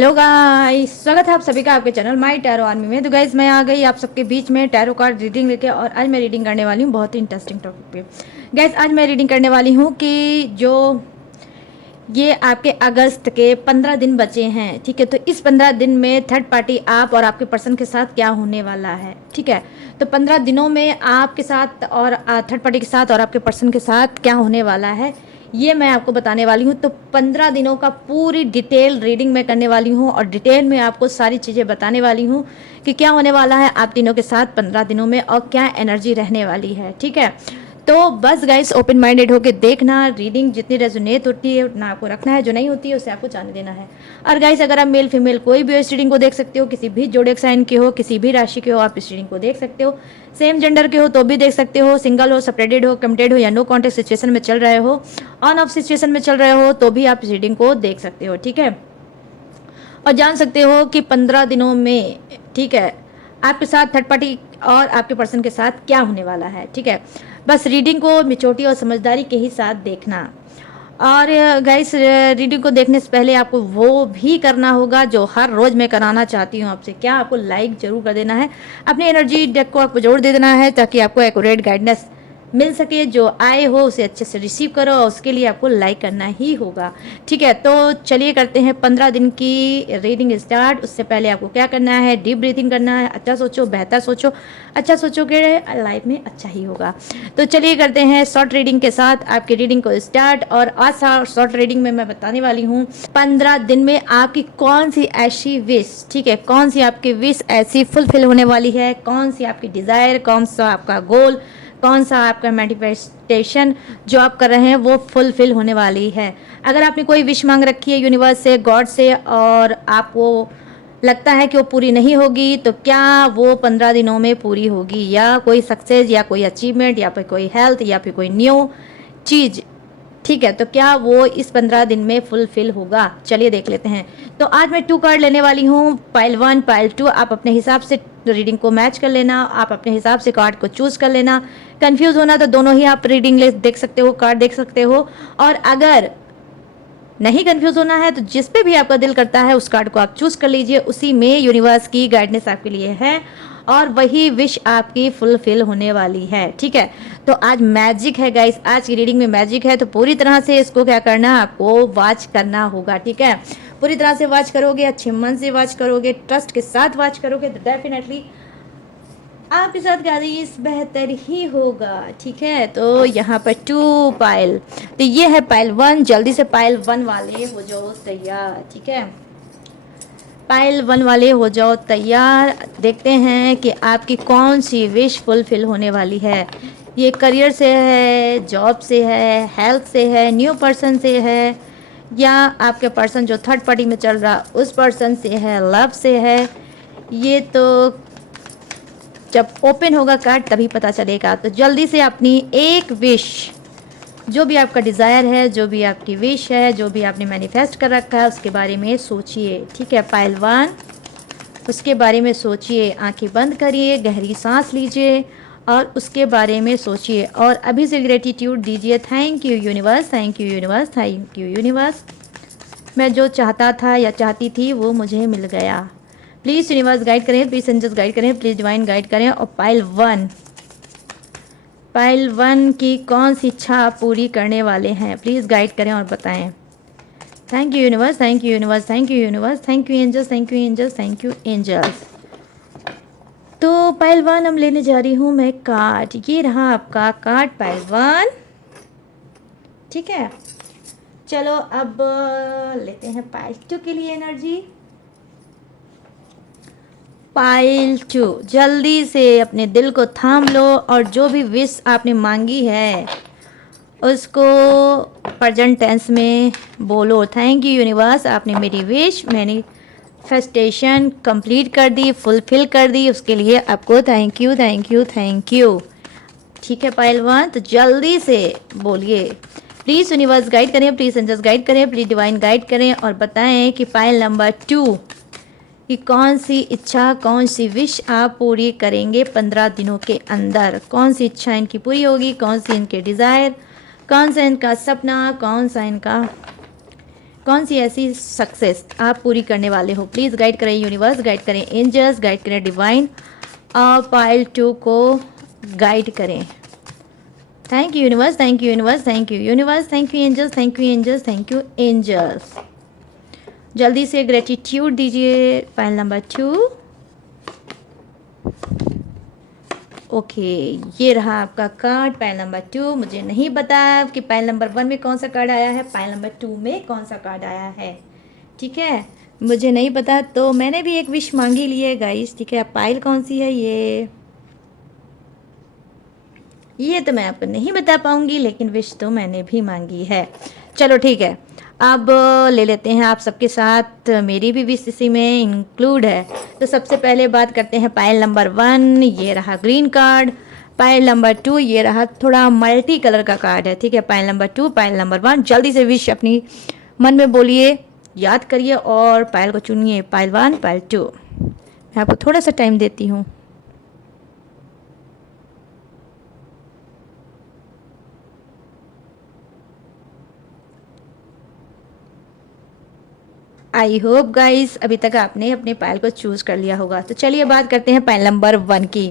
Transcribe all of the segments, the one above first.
Hello guys, स्वागत है आप सभी का आपके चैनल माय टैरो आर्मी में। तो गाइस मैं आ गई आप सबके बीच में टैरो कार्ड रीडिंग लेके, और आज मैं रीडिंग करने वाली हूँ बहुत ही इंटरेस्टिंग टॉपिक पे। गाइस आज मैं रीडिंग करने वाली हूँ कि जो ये आपके अगस्त के 15 दिन बचे हैं, ठीक है। तो इस 15 दिन में थर्ड पार्टी आप और आपके पर्सन के साथ क्या होने वाला है, ठीक है। तो 15 दिनों में आपके साथ और थर्ड पार्टी के साथ और आपके पर्सन के साथ क्या होने वाला है, ये मैं आपको बताने वाली हूँ। तो 15 दिनों का पूरी डिटेल रीडिंग मैं करने वाली हूँ और डिटेल में आपको सारी चीज़ें बताने वाली हूँ कि क्या होने वाला है आप तीनों के साथ 15 दिनों में और क्या एनर्जी रहने वाली है, ठीक है। तो बस गाइस ओपन माइंडेड होकर देखना, रीडिंग जितनी रेजोनेट होती है उतना आपको रखना है, जो नहीं होती है उसे आपको जाने देना है। और गाइस अगर आप मेल फीमेल कोई भी इस रीडिंग को देख सकते हो, किसी भी जोड़े साइन के हो, किसी भी राशि के हो, आप इस रीडिंग को देख सकते हो। सेम जेंडर के हो तो भी देख सकते हो, सिंगल हो, सेपरेटेड हो, कमिटेड हो या नो कॉन्टेक्ट सिचुएशन में चल रहे हो, ऑन ऑफ सिचुएशन में चल रहे हो तो भी आप इस रीडिंग को देख सकते हो, ठीक है। और जान सकते हो कि 15 दिनों में, ठीक है, आपके साथ थर्ड पार्टी और आपके पर्सन के साथ क्या होने वाला है, ठीक है। बस रीडिंग को मेच्योरिटी और समझदारी के ही साथ देखना। और गाइस रीडिंग को देखने से पहले आपको वो भी करना होगा जो हर रोज़ मैं कराना चाहती हूँ आपसे। क्या आपको लाइक जरूर कर देना है, अपनी एनर्जी डेक को आपको जरूर दे देना है ताकि आपको एक्यूरेट गाइडेंस मिल सके। जो आए हो उसे अच्छे से रिसीव करो और उसके लिए आपको लाइक करना ही होगा, ठीक है। तो चलिए करते हैं 15 दिन की रीडिंग स्टार्ट। उससे पहले आपको क्या करना है, डीप ब्रीथिंग करना है, अच्छा सोचो, बेहतर सोचो, अच्छा सोचोगे लाइफ में अच्छा ही होगा। तो चलिए करते हैं शॉर्ट रीडिंग के साथ आपकी रीडिंग को स्टार्ट। और आज शॉर्ट रीडिंग में मैं बताने वाली हूँ 15 दिन में आपकी कौन सी ऐसी विश, ठीक है, कौन सी आपकी विश ऐसी फुलफिल होने वाली है, कौन सी आपकी डिज़ायर, कौन सा आपका गोल, कौन सा आपका मैनिफेस्टेशन जो आप कर रहे हैं वो फुलफिल होने वाली है। अगर आपने कोई विश मांग रखी है यूनिवर्स से, गॉड से, और आपको लगता है कि वो पूरी नहीं होगी, तो क्या वो 15 दिनों में पूरी होगी, या कोई सक्सेस या कोई अचीवमेंट या फिर कोई हेल्थ या फिर कोई न्यू चीज़, ठीक है, तो क्या वो इस 15 दिन में फुलफिल होगा। चलिए देख लेते हैं। तो आज मैं 2 कार्ड लेने वाली हूँ, पाइल 1 पाइल 2। आप अपने हिसाब से रीडिंग को मैच कर लेना, आप अपने हिसाब से कार्ड को चूज कर लेना। कंफ्यूज होना तो दोनों ही आप रीडिंग देख सकते हो, कार्ड देख सकते हो। और अगर नहीं कंफ्यूज होना है तो जिस पे भी आपका दिल करता है उस कार्ड को आप चूज कर लीजिए, उसी में यूनिवर्स की गाइडेंस आपके लिए है और वही विश आपकी फुलफिल होने वाली है, ठीक है। तो आज मैजिक है गाइस, आज की रीडिंग में मैजिक है, तो पूरी तरह से इसको क्या करना है, आपको वॉच करना होगा, ठीक है। पूरी तरह से वॉच करोगे, अच्छे मन से वॉच करोगे, ट्रस्ट के साथ वॉच करोगे तो डेफिनेटली आपके साथ गाइस बेहतर ही होगा, ठीक है। तो यहाँ पर 2 पाइल, तो ये है पाइल 1। जल्दी से पाइल 1 वाले हो जाओ तैयार, ठीक है। पाइल 1 वाले हो जाओ तैयार। देखते हैं कि आपकी कौन सी विश फुलफिल होने वाली है। ये करियर से है, जॉब से है, हेल्थ से है, न्यू पर्सन से है, या आपके पर्सन जो थर्ड पार्टी में चल रहा उस पर्सन से है, लव से है। ये तो जब ओपन होगा कार्ड तभी पता चलेगा। तो जल्दी से अपनी एक विश, जो भी आपका डिज़ायर है, जो भी आपकी विश है, जो भी आपने मैनिफेस्ट कर रखा है उसके बारे में सोचिए, ठीक है। पाइल 1 उसके बारे में सोचिए, आंखें बंद करिए, गहरी सांस लीजिए और उसके बारे में सोचिए और अभी से ग्रेटिट्यूड दीजिए। Thank you universe, thank you universe, thank you universe. मैं जो चाहता था या चाहती थी वो मुझे मिल गया। प्लीज़ यूनिवर्स गाइड करें, प्लीज़ एंजल्स गाइड करें, प्लीज़ डिवाइन गाइड करें। और पाइल 1 की कौन सी इच्छा आप पूरी करने वाले हैं, प्लीज़ गाइड करें और बताएं। Thank you universe, thank you universe, thank you universe, thank you angels, thank you angels, thank you angels. तो पाइल 1 हम लेने जा रही हूँ मैं कार्ड। ये रहा आपका कार्ड पाइल 1, ठीक है। चलो अब लेते हैं पाइल 2 के लिए एनर्जी। पाइल 2, जल्दी से अपने दिल को थाम लो और जो भी विश आपने मांगी है उसको प्रेजेंट टेंस में बोलो। थैंक यू यूनिवर्स, आपने मेरी विश मैनिफेस्टेशन कंप्लीट कर दी, फुलफिल कर दी, उसके लिए आपको thank you, thank you, thank you, ठीक है। पाइल 1 तो जल्दी से बोलिए। प्लीज़ यूनिवर्स गाइड करें, प्लीज़ एंजल्स गाइड करें, प्लीज़ डिवाइन गाइड करें और बताएं कि पाइल नंबर 2 कि कौन सी इच्छा, कौन सी विश आप पूरी करेंगे 15 दिनों के अंदर। कौन सी इच्छा इनकी पूरी होगी, कौन सी इनके डिज़ायर, कौन सा इनका सपना, कौन कौन सी ऐसी सक्सेस आप पूरी करने वाले हो? प्लीज़ गाइड करें यूनिवर्स, गाइड करें एंजल्स, गाइड करें डिवाइन और पाइल 2 को गाइड करें। Thank you universe, thank you universe, thank you universe, thank you angels, thank you angels, thank you angels. जल्दी से ग्रेटिट्यूड दीजिए पाइल नंबर 2। ओके, ये रहा आपका कार्ड पाइल नंबर 2। मुझे नहीं पता कि पाइल नंबर 1 में कौन सा कार्ड आया है, पाइल नंबर 2 में कौन सा कार्ड आया है। ठीक है, मुझे नहीं पता, तो मैंने भी एक विश मांगी ली है गाइस। ठीक है, पाइल कौन सी है ये तो मैं आपको नहीं बता पाऊंगी, लेकिन विश तो मैंने भी मांगी है। चलो ठीक है, अब ले लेते हैं आप सबके साथ, मेरी भी विश इसी में इंक्लूड है। तो सबसे पहले बात करते हैं पाइल नंबर 1, ये रहा ग्रीन कार्ड। पाइल नंबर 2, ये रहा थोड़ा मल्टी कलर का कार्ड है। ठीक है, पाइल नंबर 2, पाइल नंबर 1। जल्दी से विश अपनी मन में बोलिए, याद करिए और पाइल को चुनिए, पाइल 1, पाइल 2। मैं आपको थोड़ा सा टाइम देती हूँ। आई होप गाइस अभी तक आपने अपने पायल को चूज़ कर लिया होगा। तो चलिए बात करते हैं पायल नंबर 1 की।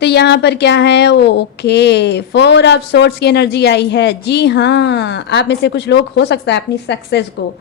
तो यहाँ पर क्या है, वो ओके 4 ऑफ सोर्ड्स की एनर्जी आई है। जी हाँ, आप में से कुछ लोग हो सकता है अपनी सक्सेस को,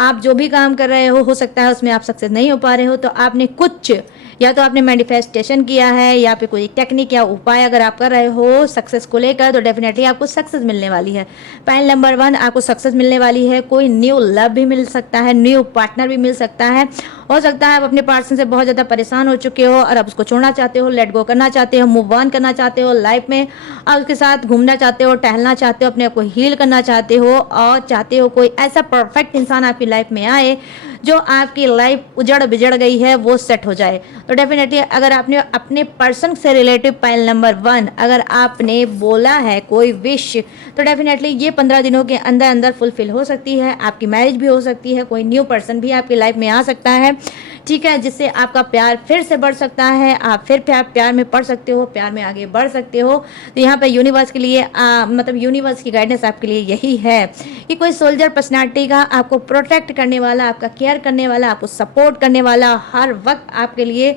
आप जो भी काम कर रहे हो सकता है उसमें आप सक्सेस नहीं हो पा रहे हो, तो आपने कुछ या तो आपने मैनिफेस्टेशन किया है या फिर कोई टेक्निक या उपाय अगर आप कर रहे हो सक्सेस को लेकर, तो डेफिनेटली आपको सक्सेस मिलने वाली है। पाइल नंबर 1, आपको सक्सेस मिलने वाली है। कोई न्यू लव भी मिल सकता है, न्यू पार्टनर भी मिल सकता है। हो सकता है आप अपने पार्टनर से बहुत ज़्यादा परेशान हो चुके हो और अब उसको छोड़ना चाहते हो, लेट गो करना चाहते हो, मूव ऑन करना चाहते हो लाइफ में, और उसके साथ घूमना चाहते हो, टहलना चाहते हो, अपने आप को हील करना चाहते हो और चाहते हो कोई ऐसा परफेक्ट इंसान आपकी लाइफ में आए जो आपकी लाइफ उजड़ बिजड़ गई है वो सेट हो जाए। तो डेफिनेटली अगर आपने अपने पर्सन से रिलेटिव पाइल नंबर 1 अगर आपने बोला है कोई विश, तो डेफिनेटली ये 15 दिनों के अंदर अंदर फुलफिल हो सकती है। आपकी मैरिज भी हो सकती है, कोई न्यू पर्सन भी आपकी लाइफ में आ सकता है। ठीक है, जिससे आपका प्यार फिर से बढ़ सकता है, आप फिर प्यार में पड़ सकते हो, प्यार में आगे बढ़ सकते हो। तो यहाँ पे यूनिवर्स के लिए मतलब यूनिवर्स की गाइडेंस आपके लिए यही है कि कोई सोल्जर पर्सनालिटी का आपको प्रोटेक्ट करने वाला, आपका केयर करने वाला, आपको सपोर्ट करने वाला, हर वक्त आपके लिए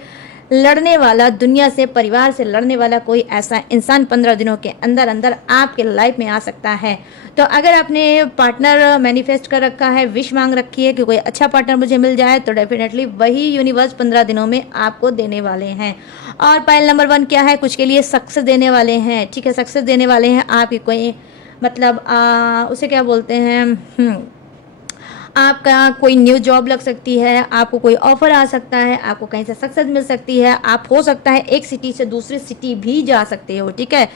लड़ने वाला, दुनिया से परिवार से लड़ने वाला कोई ऐसा इंसान 15 दिनों के अंदर अंदर आपके लाइफ में आ सकता है। तो अगर आपने पार्टनर मैनिफेस्ट कर रखा है, विश मांग रखी है कि कोई अच्छा पार्टनर मुझे मिल जाए, तो डेफिनेटली वही यूनिवर्स 15 दिनों में आपको देने वाले हैं। और पाइल नंबर 1 क्या है, कुछ के लिए सक्सेस देने वाले हैं। ठीक है, सक्सेस देने वाले हैं आपकी कोई मतलब उसे क्या बोलते हैं, आपका कोई न्यू जॉब लग सकती है, आपको कोई ऑफर आ सकता है, आपको कहीं से सक्सेस मिल सकती है। आप हो सकता है एक सिटी से दूसरी सिटी भी जा सकते हो। ठीक है,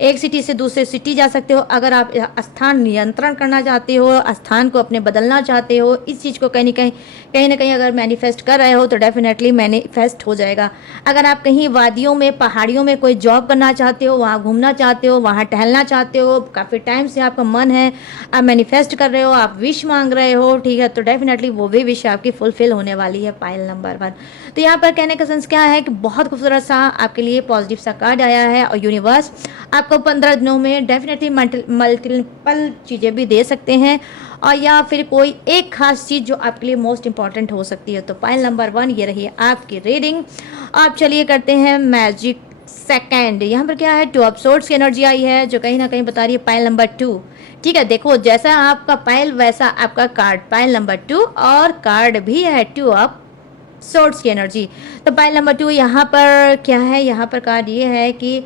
एक सिटी से दूसरे सिटी जा सकते हो। अगर आप स्थान नियंत्रण करना चाहते हो, स्थान को अपने बदलना चाहते हो, इस चीज़ को कहीं ना कहीं अगर मैनिफेस्ट कर रहे हो तो डेफिनेटली मैनिफेस्ट हो जाएगा। अगर आप कहीं वादियों में, पहाड़ियों में कोई जॉब करना चाहते हो, वहाँ घूमना चाहते हो, वहाँ टहलना चाहते हो, काफ़ी टाइम से आपका मन है, आप मैनिफेस्ट कर रहे हो, आप विश मांग रहे हो, ठीक है, तो डेफिनेटली वो भी विश आपकी फुलफिल होने वाली है पाइल नंबर 1। तो यहाँ पर कहने का सेंस क्या है कि बहुत खूबसूरत सा आपके लिए पॉजिटिव सा कार्ड आया है और यूनिवर्स आपको 15 दिनों में डेफिनेटली मल्टीपल चीज़ें भी दे सकते हैं, और या फिर कोई एक खास चीज़ जो आपके लिए मोस्ट इंपॉर्टेंट हो सकती है। तो पाइल नंबर 1 ये रही आपकी रीडिंग। आप चलिए करते हैं मैजिक सेकेंड। यहाँ पर क्या है, 2 ऑफ सोर्ड्स की एनर्जी आई है जो कहीं ना कहीं बता रही है पाइल नंबर 2। ठीक है, देखो जैसा आपका पाइल वैसा आपका कार्ड, पाइल नंबर 2 और कार्ड भी है 2 ऑफ सोर्ड्स की एनर्जी। तो पाइल नंबर 2 यहाँ पर क्या है, यहाँ पर कार्ड ये है कि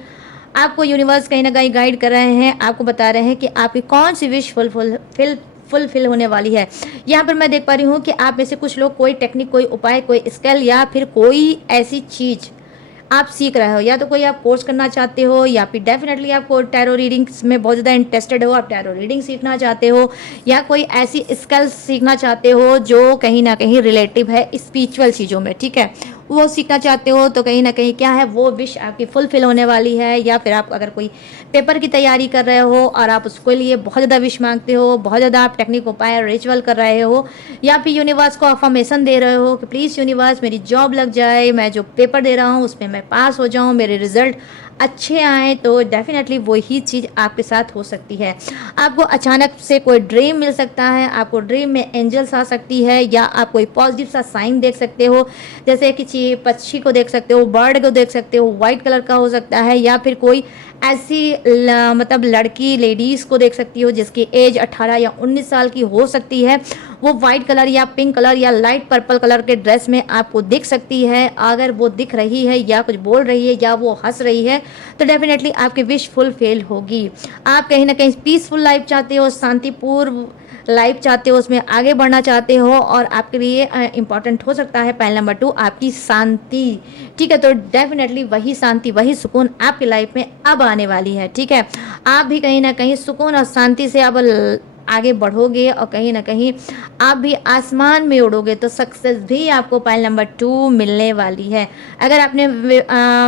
आपको यूनिवर्स कहीं ना कहीं गाइड कर रहे हैं, आपको बता रहे हैं कि आपकी कौन सी विश फुलफिल होने वाली है। यहाँ पर मैं देख पा रही हूँ कि आप में से कुछ लोग कोई टेक्निक, कोई उपाय, कोई स्किल या फिर कोई ऐसी चीज़ आप सीख रहे हो, या तो कोई आप कोर्स करना चाहते हो या फिर डेफिनेटली आपको टैरो रीडिंग्स में बहुत ज़्यादा इंटरेस्टेड हो, आप टैरो रीडिंग सीखना चाहते हो, या कोई ऐसी स्किल्स सीखना चाहते हो जो कहीं ना कहीं रिलेटिव है स्पिरिचुअल चीज़ों में। ठीक है, वो सीखना चाहते हो तो कहीं ना कहीं क्या है, वो विश आपकी फुलफिल होने वाली है। या फिर आप अगर कोई पेपर की तैयारी कर रहे हो और आप उसके लिए बहुत ज़्यादा विश मांगते हो, बहुत ज़्यादा आप टेक्निक उपाय रिचुअल कर रहे हो, या फिर यूनिवर्स को अफर्मेशन दे रहे हो कि प्लीज़ यूनिवर्स मेरी जॉब लग जाए, मैं जो पेपर दे रहा हूँ उसमें मैं पास हो जाऊँ, मेरे रिजल्ट अच्छे आए तो डेफिनेटली वही चीज़ आपके साथ हो सकती है। आपको अचानक से कोई ड्रीम मिल सकता है, आपको ड्रीम में एंजल्स आ सकती है, या आप कोई पॉजिटिव सा साइन देख सकते हो, जैसे किसी पक्षी को देख सकते हो, बर्ड को देख सकते हो, वाइट कलर का हो सकता है, या फिर कोई ऐसी मतलब लड़की लेडीज़ को देख सकती हो जिसकी एज 18 या 19 साल की हो सकती है। वो वाइट कलर या पिंक कलर या लाइट पर्पल कलर के ड्रेस में आपको दिख सकती है। अगर वो दिख रही है या कुछ बोल रही है या वो हंस रही है तो डेफिनेटली आपकी विश फुलफिल होगी। आप कहीं ना कहीं पीसफुल लाइफ चाहते हो, शांतिपूर्ण लाइफ चाहते हो, उसमें आगे बढ़ना चाहते हो, और आपके लिए इम्पॉर्टेंट हो सकता है पॉइंट नंबर 2 आपकी शांति। ठीक है, तो डेफिनेटली वही शांति, वही सुकून आपकी लाइफ में अब आने वाली है। ठीक है, आप भी कहीं ना कहीं सुकून और शांति से अब आगे बढ़ोगे, और कहीं ना कहीं आप भी आसमान में उड़ोगे, तो सक्सेस भी आपको पॉइंट नंबर 2 मिलने वाली है। अगर आपने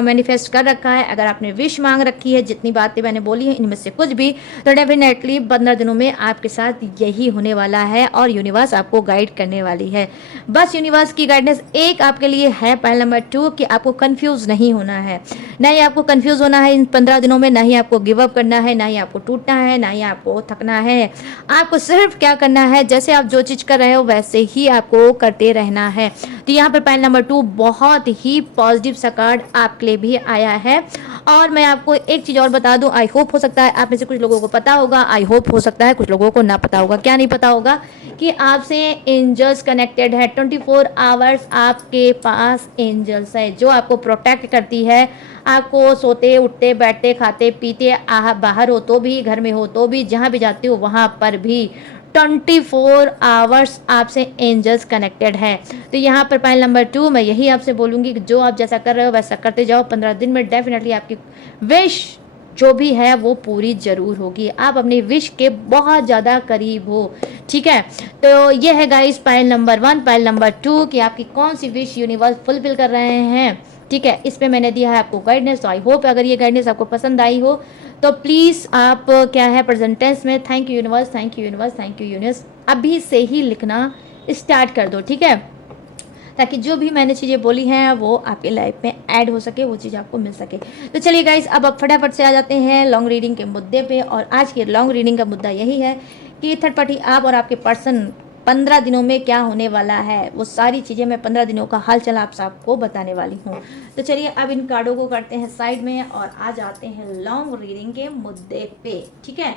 मैनिफेस्ट कर रखा है, अगर आपने विश मांग रखी है, जितनी बातें मैंने बोली हैं इनमें से कुछ भी, तो डेफिनेटली 15 दिनों में आपके साथ यही होने वाला है, और यूनिवर्स आपको गाइड करने वाली है। बस यूनिवर्स की गाइडेंस एक आपके लिए है पॉइंट नंबर 2 कि आपको कंफ्यूज नहीं होना है। ना ही आपको कंफ्यूज होना है इन 15 दिनों में, ना ही आपको गिव अप करना है, ना ही आपको टूटना है, ना ही आपको थकना है। आपको सिर्फ क्या करना है, जैसे आप जो चीज़ कर रहे हो वैसे ही आपको करते रहना है। तो यहाँ पर पॉइंट नंबर 2 बहुत ही पॉजिटिव सा कार्ड आपके लिए भी आया है। और मैं आपको एक चीज़ और बता दूं, आई होप हो सकता है आप में से कुछ लोगों को पता होगा, आई होप हो सकता है कुछ लोगों को ना पता होगा। क्या नहीं पता होगा कि आपसे एंजल्स कनेक्टेड है। 24 आवर्स आपके पास एंजल्स है जो आपको प्रोटेक्ट करती है। आपको सोते उठते बैठते खाते पीते बाहर हो तो भी, घर में हो तो भी, जहाँ भी जाते हो वहाँ पर भी 24 आवर्स आपसे एंजल्स कनेक्टेड है। तो यहाँ पर पॉइंट नंबर 2 मैं यही आपसे बोलूँगी कि जो आप जैसा कर रहे हो वैसा करते जाओ। 15 दिन में डेफिनेटली आपकी विश जो भी है वो पूरी जरूर होगी। आप अपनी विश के बहुत ज़्यादा करीब हो। ठीक है, तो ये है guys point number 1। Point number 2 कि आपकी कौन सी विश यूनिवर्स फुलफिल कर रहे हैं। ठीक है, इस पे मैंने दिया है आपको गाइडेंस। तो आई होप अगर ये गाइडेंस आपको पसंद आई हो तो प्लीज़ आप क्या है प्रेजेंट टेंस में thank you universe, thank you universe, thank you universe अभी से ही लिखना स्टार्ट कर दो। ठीक है, ताकि जो भी मैंने चीज़ें बोली हैं वो आपके लाइफ में ऐड हो सके, वो चीज़ आपको मिल सके। तो चलिए गाइस, अब आप फटाफट से आ जाते हैं लॉन्ग रीडिंग के मुद्दे पे। और आज के लॉन्ग रीडिंग का मुद्दा यही है कि थर्ड पार्टी आप और आपके पर्सन 15 दिनों में क्या होने वाला है, वो सारी चीज़ें मैं 15 दिनों का हालचाल आप सबको बताने वाली हूँ। तो चलिए अब इन कार्डों को करते हैं साइड में और आ जाते हैं लॉन्ग रीडिंग के मुद्दे पे। ठीक है,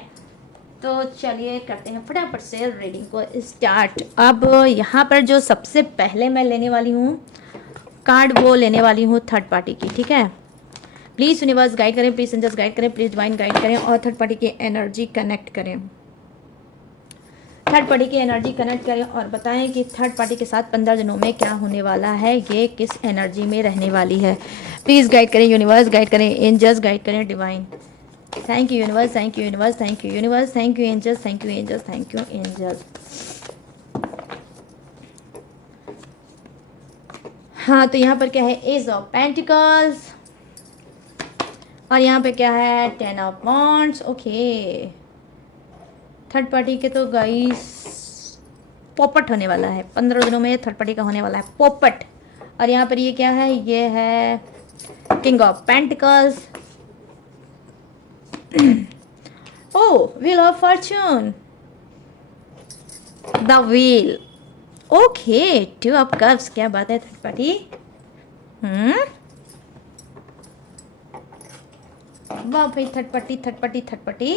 तो चलिए करते हैं फटाफट से रीडिंग को स्टार्ट। अब यहाँ पर जो सबसे पहले मैं लेने वाली हूँ कार्ड, वो लेने वाली हूँ थर्ड पार्टी की। ठीक है, प्लीज़ यूनिवर्स गाइड करें, प्लीज़ एंजल्स गाइड करें, प्लीज़ डिवाइन गाइड करें, और थर्ड पार्टी की एनर्जी कनेक्ट करें। थर्ड पार्टी की एनर्जी कनेक्ट करें और बताएं कि थर्ड पार्टी के साथ 15 दिनों में क्या होने वाला है, ये किस एनर्जी में रहने वाली है। प्लीज़ गाइड करें यूनिवर्स, गाइड करें एंजल्स, गाइड करें divine. Thank you universe, thank you universe, thank you universe, thank you angels, thank you angels, thank you angels. हाँ, तो यहाँ पर क्या है, एज ऑफ पेंटिकल्स, और यहाँ पे क्या है, 10 of wands. Okay, third party के तो गाइस पोपट होने वाला है 15 दिनों में, थर्ड पार्टी का होने वाला है पोपट। और यहाँ पर ये क्या है, ये है king of pentacles. Oh, wheel of fortune, the wheel. Okay, 2 of cups, क्या बात है थर्ड पार्टी। वाह भाई, third party, third party, third party.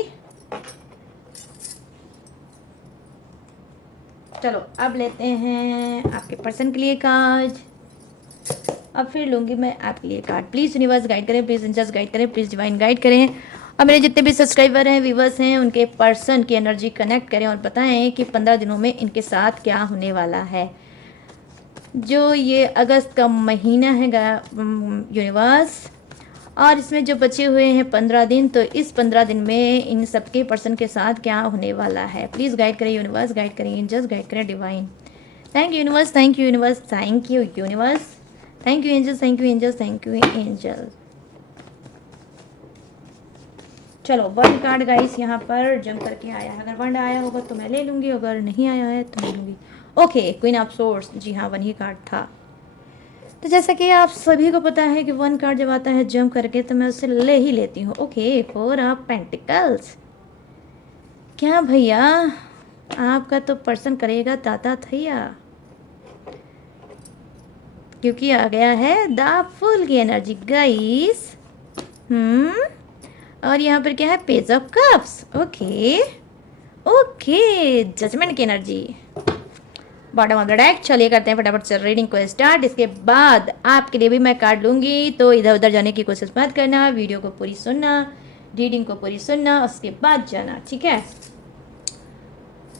चलो अब लेते हैं आपके पर्सन के लिए कार्ड, अब फिर लूँगी मैं आपके लिए कार्ड। प्लीज़ यूनिवर्स गाइड करें, प्लीज़ एंजल्स गाइड करें, प्लीज़ डिवाइन गाइड करें, और मेरे जितने भी सब्सक्राइबर हैं, व्यूवर्स हैं, उनके पर्सन की एनर्जी कनेक्ट करें और बताएं कि 15 दिनों में इनके साथ क्या होने वाला है। जो ये अगस्त का महीना है यूनिवर्स, और इसमें जो बचे हुए हैं 15 दिन, तो इस 15 दिन में इन सबके पर्सन के साथ क्या होने वाला है। प्लीज़ गाइड करें यूनिवर्स, गाइड करें एंजल्स, गाइड करें divine. Thank you universe, thank you universe, thank you universe, thank you angels, thank you angels, thank you angels. चलो वन कार्ड गाइस यहाँ पर जम करके आया है, अगर वन आया होगा तो मैं ले लूँगी, अगर नहीं आया है तो मैं लूँगी। ओके, क्वीन ऑफ सोर्ड्स, जी हाँ वन ही कार्ड था। तो जैसा कि आप सभी को पता है कि वन कार्ड जब आता है जंप करके तो मैं उससे ले ही लेती हूँ। Okay, 4 of pentacles. क्या भैया, आपका तो पर्सन करेगा ताता थैया, क्योंकि आ गया है द फुल की एनर्जी गाइस। और यहाँ पर क्या है, page of cups. Okay okay, judgement की energy, bottom of the deck. चलिए करते हैं फटाफट से रीडिंग को स्टार्ट। इसके बाद आपके लिए भी मैं कार्ड लूँगी, तो इधर उधर जाने की कोशिश मत करना, वीडियो को पूरी सुनना, रीडिंग को पूरी सुनना, उसके बाद जाना, ठीक है।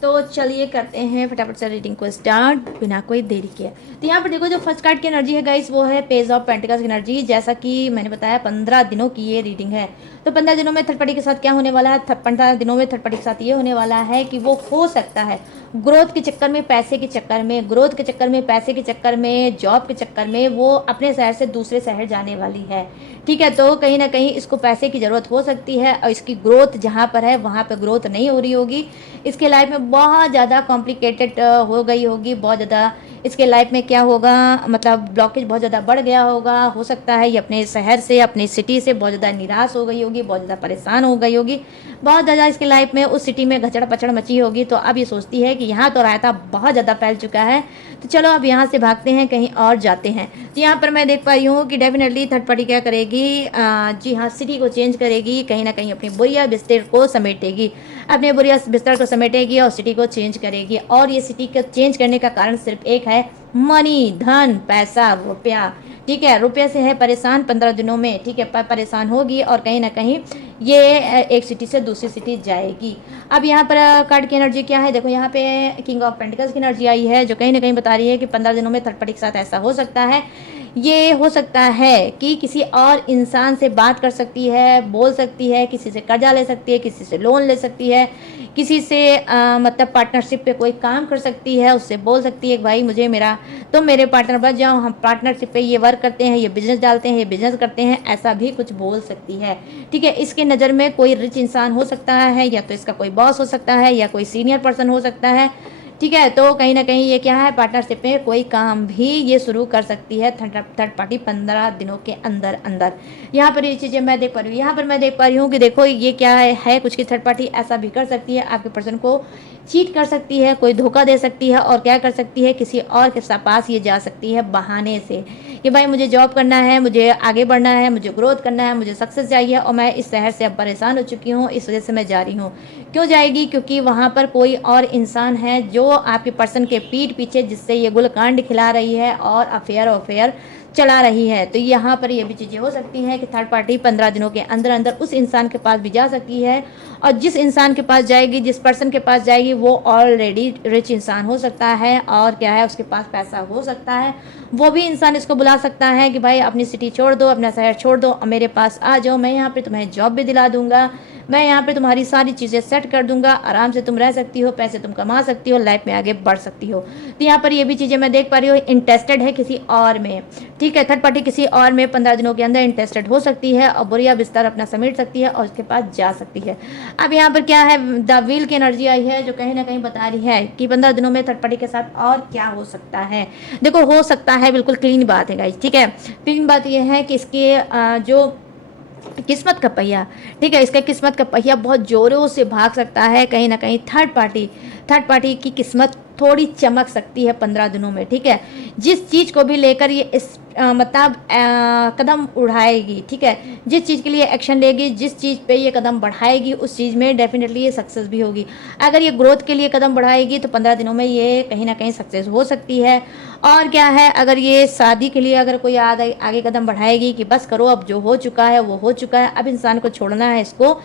तो चलिए करते हैं फटाफट से रीडिंग को स्टार्ट बिना कोई देरी किए। तो यहाँ पर देखो जो फर्स्ट कार्ड की एनर्जी है गाइस, वो है पेज ऑफ पेंटिकल्स की एनर्जी। जैसा कि मैंने बताया 15 दिनों की ये रीडिंग है। तो 15 दिनों में थर्ड पार्टी के साथ क्या होने वाला है, 15 दिनों में थर्ड पार्टी के साथ ये होने वाला है कि वो हो सकता है ग्रोथ के चक्कर में, पैसे के चक्कर में, ग्रोथ के चक्कर में, पैसे के चक्कर में, जॉब के चक्कर में वो अपने शहर से दूसरे शहर जाने वाली है, ठीक है। तो कहीं ना कहीं इसको पैसे की ज़रूरत हो सकती है और इसकी ग्रोथ जहाँ पर है वहाँ पर ग्रोथ नहीं हो रही होगी। इसके लाइफ में बहुत ज़्यादा कॉम्प्लिकेटेड हो गई होगी, बहुत ज़्यादा इसके लाइफ में क्या होगा, मतलब ब्लॉकेज बहुत ज़्यादा बढ़ गया होगा। हो सकता है ये अपने शहर से, अपनी सिटी से बहुत ज़्यादा निराश हो गई होगी, बहुत ज़्यादा परेशान हो गई होगी, बहुत ज़्यादा इसके लाइफ में उस सिटी में घचड़ पचड़ मची होगी। तो अब ये सोचती है कि यहाँ तो रायता बहुत ज़्यादा फैल चुका है, तो चलो अब यहाँ से भागते हैं, कहीं और जाते हैं। तो यहाँ पर मैं देख पाई हूँ कि डेफिनेटली थर्ड पार्टी क्या करेगी, जी हाँ, सिटी को चेंज करेगी, कहीं ना कहीं अपनी बोरिया बिस्तर को समेटेगी, अपने बोरिया बिस्तर को समेटेगी और सिटी को चेंज करेगी। और ये सिटी को चेंज करने का कारण सिर्फ एक है, मनी, धन, पैसा, रुपया, ठीक है। रुपये से है परेशान 15 दिनों में, ठीक है, परेशान होगी और कहीं ना कहीं ये एक सिटी से दूसरी सिटी जाएगी। अब यहाँ पर कार्ड की एनर्जी क्या है, देखो यहाँ पे किंग ऑफ पेंटिकल्स की एनर्जी आई है, जो कहीं ना कहीं बता रही है कि 15 दिनों में थर्ड पार्टी के साथ ऐसा हो सकता है। ये हो सकता है कि किसी और इंसान से बात कर सकती है, बोल सकती है, किसी से कर्जा ले सकती है, किसी से लोन ले सकती है, किसी से मतलब पार्टनरशिप पे कोई काम कर सकती है, उससे बोल सकती है कि भाई मुझे तुम मेरे पार्टनर बन जाओ, हम पार्टनरशिप पे ये वर्क करते हैं, ये बिजनेस डालते हैं, ये बिजनेस करते हैं, ऐसा भी कुछ बोल सकती है, ठीक है। इसके नज़र में कोई रिच इंसान हो सकता है, या तो इसका कोई बॉस हो सकता है, या कोई सीनियर पर्सन हो सकता है, ठीक है। तो कहीं ना कहीं ये क्या है, पार्टनरशिप में कोई काम भी ये शुरू कर सकती है थर्ड पार्टी 15 दिनों के अंदर अंदर। यहाँ पर ये चीज़ें मैं देख पा रही हूँ, यहाँ पर मैं देख पा रही हूँ कि देखो ये क्या है कुछ की थर्ड पार्टी ऐसा भी कर सकती है, आपके पर्सन को चीट कर सकती है, कोई धोखा दे सकती है, और क्या कर सकती है, किसी और के पास ये जा सकती है बहाने से कि भाई मुझे जॉब करना है, मुझे आगे बढ़ना है, मुझे ग्रोथ करना है, मुझे सक्सेस चाहिए और मैं इस शहर से अब परेशान हो चुकी हूँ, इस वजह से मैं जा रही हूँ। क्यों जाएगी, क्योंकि वहाँ पर कोई और इंसान है जो आपके पर्सन के पीठ पीछे जिससे ये गुलकांड खिला रही है और अफेयर चला रही है। तो यहाँ पर ये भी चीज़ें हो सकती हैं कि थर्ड पार्टी 15 दिनों के अंदर अंदर उस इंसान के पास भी जा सकती है, और जिस इंसान के पास जाएगी, जिस पर्सन के पास जाएगी, वो ऑलरेडी रिच इंसान हो सकता है, और क्या है उसके पास पैसा हो सकता है। वो भी इंसान इसको बुला सकता है कि भाई अपनी सिटी छोड़ दो, अपना शहर छोड़ दो और मेरे पास आ जाओ, मैं यहाँ पे तुम्हें जॉब भी दिला दूंगा, मैं यहाँ पे तुम्हारी सारी चीज़ें सेट कर दूंगा, आराम से तुम रह सकती हो, पैसे तुम कमा सकती हो, लाइफ में आगे बढ़ सकती हो। तो यहाँ पर ये भी चीज़ें मैं देख पा रही हूँ, इंटरेस्टेड है किसी और में, ठीक है। थर्ड पार्टी किसी और में 15 दिनों के अंदर इंटरेस्टेड हो सकती है और बोरिया बिस्तर अपना समेट सकती है और उसके पास जा सकती है। अब यहाँ पर क्या है, द व्हील की एनर्जी आई है, जो कहीं ना कहीं बता रही है कि 15 दिनों में थर्ड पार्टी के साथ और क्या हो सकता है। देखो हो सकता है, बिल्कुल क्लीन बात है गाइस, ठीक है। क्लीन बात यह है कि इसके जो किस्मत का पहिया, ठीक है, इसका किस्मत का पहिया बहुत जोरों से भाग सकता है। कहीं ना कहीं थर्ड पार्टी की किस्मत थोड़ी चमक सकती है 15 दिनों में, ठीक है। जिस चीज़ को भी लेकर ये इस मतलब कदम उठाएगी, ठीक है, जिस चीज़ के लिए एक्शन लेगी, जिस चीज़ पे ये कदम बढ़ाएगी, उस चीज़ में डेफिनेटली ये सक्सेस भी होगी। अगर ये ग्रोथ के लिए कदम बढ़ाएगी तो 15 दिनों में ये कहीं ना कहीं सक्सेस हो सकती है। और क्या है, अगर ये शादी के लिए अगर कोई आगे कदम बढ़ाएगी कि बस करो, अब जो हो चुका है वो हो चुका है, अब इंसान को छोड़ना है इसको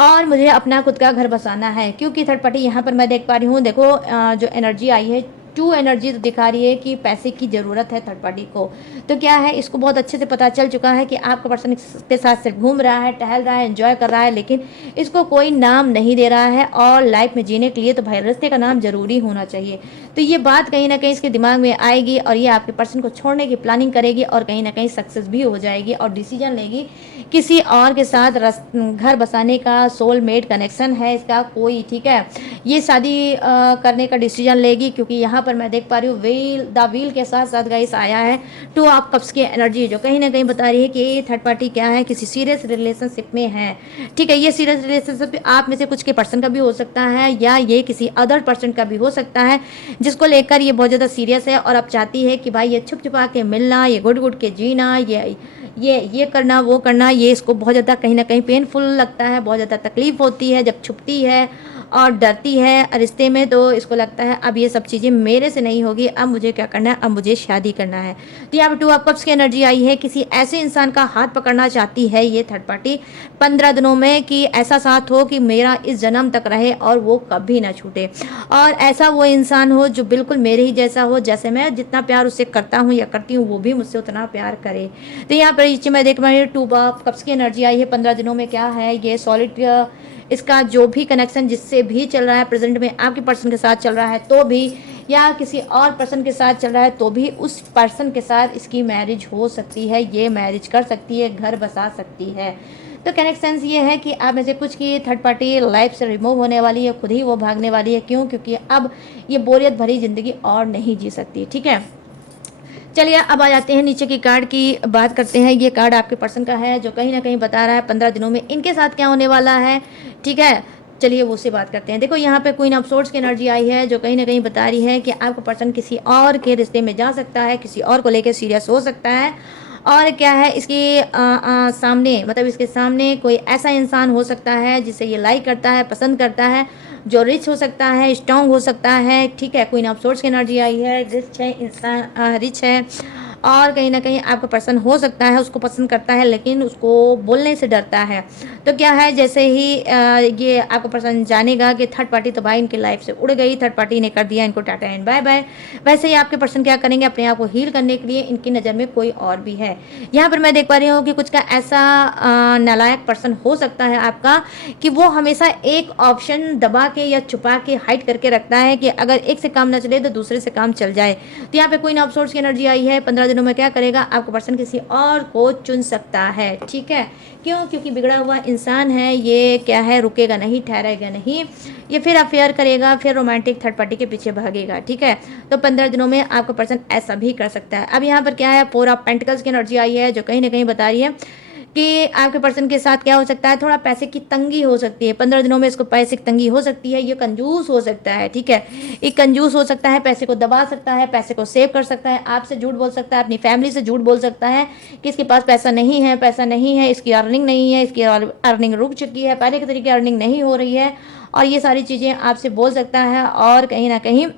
और मुझे अपना खुद का घर बसाना है। क्योंकि थर्ड पार्टी यहाँ पर मैं देख पा रही हूँ, देखो जो एनर्जी आई है, टू एनर्जी तो दिखा रही है कि पैसे की ज़रूरत है थर्ड पार्टी को। तो क्या है, इसको बहुत अच्छे से पता चल चुका है कि आपका पर्सन के साथ सिर्फ घूम रहा है, टहल रहा है, एंजॉय कर रहा है, लेकिन इसको कोई नाम नहीं दे रहा है। और लाइफ में जीने के लिए तो भाई रिश्ते का नाम जरूरी होना चाहिए। तो ये बात कहीं ना कहीं इसके दिमाग में आएगी और ये आपके पर्सन को छोड़ने की प्लानिंग करेगी और कहीं ना कहीं सक्सेस भी हो जाएगी और डिसीजन लेगी किसी और के साथ घर बसाने का। सोलमेट कनेक्शन है इसका कोई, ठीक है, ये शादी करने का डिसीजन लेगी। क्योंकि यहाँ पर मैं देख पा रही हूँ व्हील के साथ साथ गाइस आया है 2 ऑफ कप्स की एनर्जी, जो कहीं ना कहीं बता रही है कि थर्ड पार्टी क्या है, किसी सीरियस रिलेशनशिप में है। ठीक है, ये सीरियस रिलेशनशिप आप में से कुछ के पर्सन का भी हो सकता है या ये किसी अदर पर्सन का भी हो सकता है, जिसको लेकर ये बहुत ज़्यादा सीरियस है और अब चाहती है कि भाई ये छुप छुपा के मिलना, ये गुड गुड के जीना, ये करना वो करना, ये इसको बहुत ज़्यादा कहीं ना कहीं पेनफुल लगता है, बहुत ज़्यादा तकलीफ होती है जब छुपती है और डरती है रिश्ते में। तो इसको लगता है अब ये सब चीज़ें मेरे से नहीं होगी, अब मुझे क्या करना है, अब मुझे शादी करना है। तो यहाँ पर 2 ऑफ कप्स की एनर्जी आई है, किसी ऐसे इंसान का हाथ पकड़ना चाहती है ये थर्ड पार्टी 15 दिनों में, कि ऐसा साथ हो कि मेरा इस जन्म तक रहे और वो कभी ना छूटे, और ऐसा वो इंसान हो जो बिल्कुल मेरे ही जैसा हो, जैसे मैं जितना प्यार उससे करता हूँ या करती हूँ वो भी मुझसे उतना प्यार करे। तो यहाँ पर नीचे मैं देख रही हूँ 2 ऑफ कप्स की एनर्जी आई है 15 दिनों में। क्या है ये सॉलिड, इसका जो भी कनेक्शन जिससे भी चल रहा है प्रेजेंट में, आपके पर्सन के साथ चल रहा है तो भी, या किसी और पर्सन के साथ चल रहा है तो भी, उस पर्सन के साथ इसकी मैरिज हो सकती है, ये मैरिज कर सकती है, घर बसा सकती है। तो कनेक्शंस ये है कि आप में से कुछ की थर्ड पार्टी लाइफ से रिमूव होने वाली है, खुद ही वो भागने वाली है। क्यों? क्योंकि अब ये बोरियत भरी ज़िंदगी और नहीं जी सकती। ठीक है, चलिए अब आ जाते हैं नीचे की कार्ड की बात करते हैं। ये कार्ड आपके पर्सन का है जो कहीं ना कहीं बता रहा है 15 दिनों में इनके साथ क्या होने वाला है। ठीक है, चलिए वो से बात करते हैं। देखो यहाँ पे क्वीन ऑफ सोर्ड्स की एनर्जी आई है जो कहीं ना कहीं बता रही है कि आपका पर्सन किसी और के रिश्ते में जा सकता है, किसी और को लेकर सीरियस हो सकता है। और क्या है इसके सामने, मतलब इसके सामने कोई ऐसा इंसान हो सकता है जिसे ये लाइक करता है, पसंद करता है, जो रिच हो सकता है, स्ट्रांग हो सकता है। ठीक है, क्वीन ऑफ सोर्ड्स की एनर्जी आई है, रिच है इंसान, रिच है, और कहीं ना कहीं आपका पर्सन हो सकता है उसको पसंद करता है लेकिन उसको बोलने से डरता है। तो क्या है, जैसे ही ये आपका पर्सन जानेगा कि थर्ड पार्टी तो भाई इनकी लाइफ से उड़ गई, थर्ड पार्टी ने कर दिया इनको टाटा एंड बाय बाय, वैसे ही आपके पर्सन क्या करेंगे, अपने आप को हील करने के लिए इनकी नज़र में कोई और भी है। यहाँ पर मैं देख पा रही हूँ कि कुछ का ऐसा नालायक पर्सन हो सकता है आपका कि वो हमेशा एक ऑप्शन दबा के या छुपा के हाइड करके रखता है कि अगर एक से काम न चले तो दूसरे से काम चल जाए। तो यहाँ पे क्वीन ऑफ सोर्ड्स की एनर्जी आई है, 15 दिनों में क्या करेगा, आपका पर्सन किसी और को चुन सकता है। ठीक है, क्यों? क्योंकि बिगड़ा हुआ इंसान है ये, क्या है, रुकेगा नहीं, ठहरेगा नहीं, ये फिर अफेयर करेगा, फिर रोमांटिक थर्ड पार्टी के पीछे भागेगा। ठीक है, तो 15 दिनों में आपका पर्सन ऐसा भी कर सकता है। अब यहाँ पर क्या है, 4 ऑफ पेंटिकल्स की एनर्जी आई है जो कहीं ना कहीं बता रही है कि आपके पर्सन के साथ क्या हो सकता है, थोड़ा पैसे की तंगी हो सकती है 15 दिनों में, इसको पैसे की तंगी हो सकती है, ये कंजूस हो सकता है। ठीक है, ये कंजूस हो सकता है, पैसे को दबा सकता है, पैसे को सेव कर सकता है, आपसे झूठ बोल सकता है, अपनी फैमिली से झूठ बोल सकता है कि इसके पास पैसा नहीं है, पैसा नहीं है, इसकी अर्निंग नहीं है, इसकी अर्निंग रुक चुकी है, पहले के तरीके अर्निंग नहीं हो रही है, और ये सारी चीज़ें आपसे बोल सकता है और कहीं ना कहीं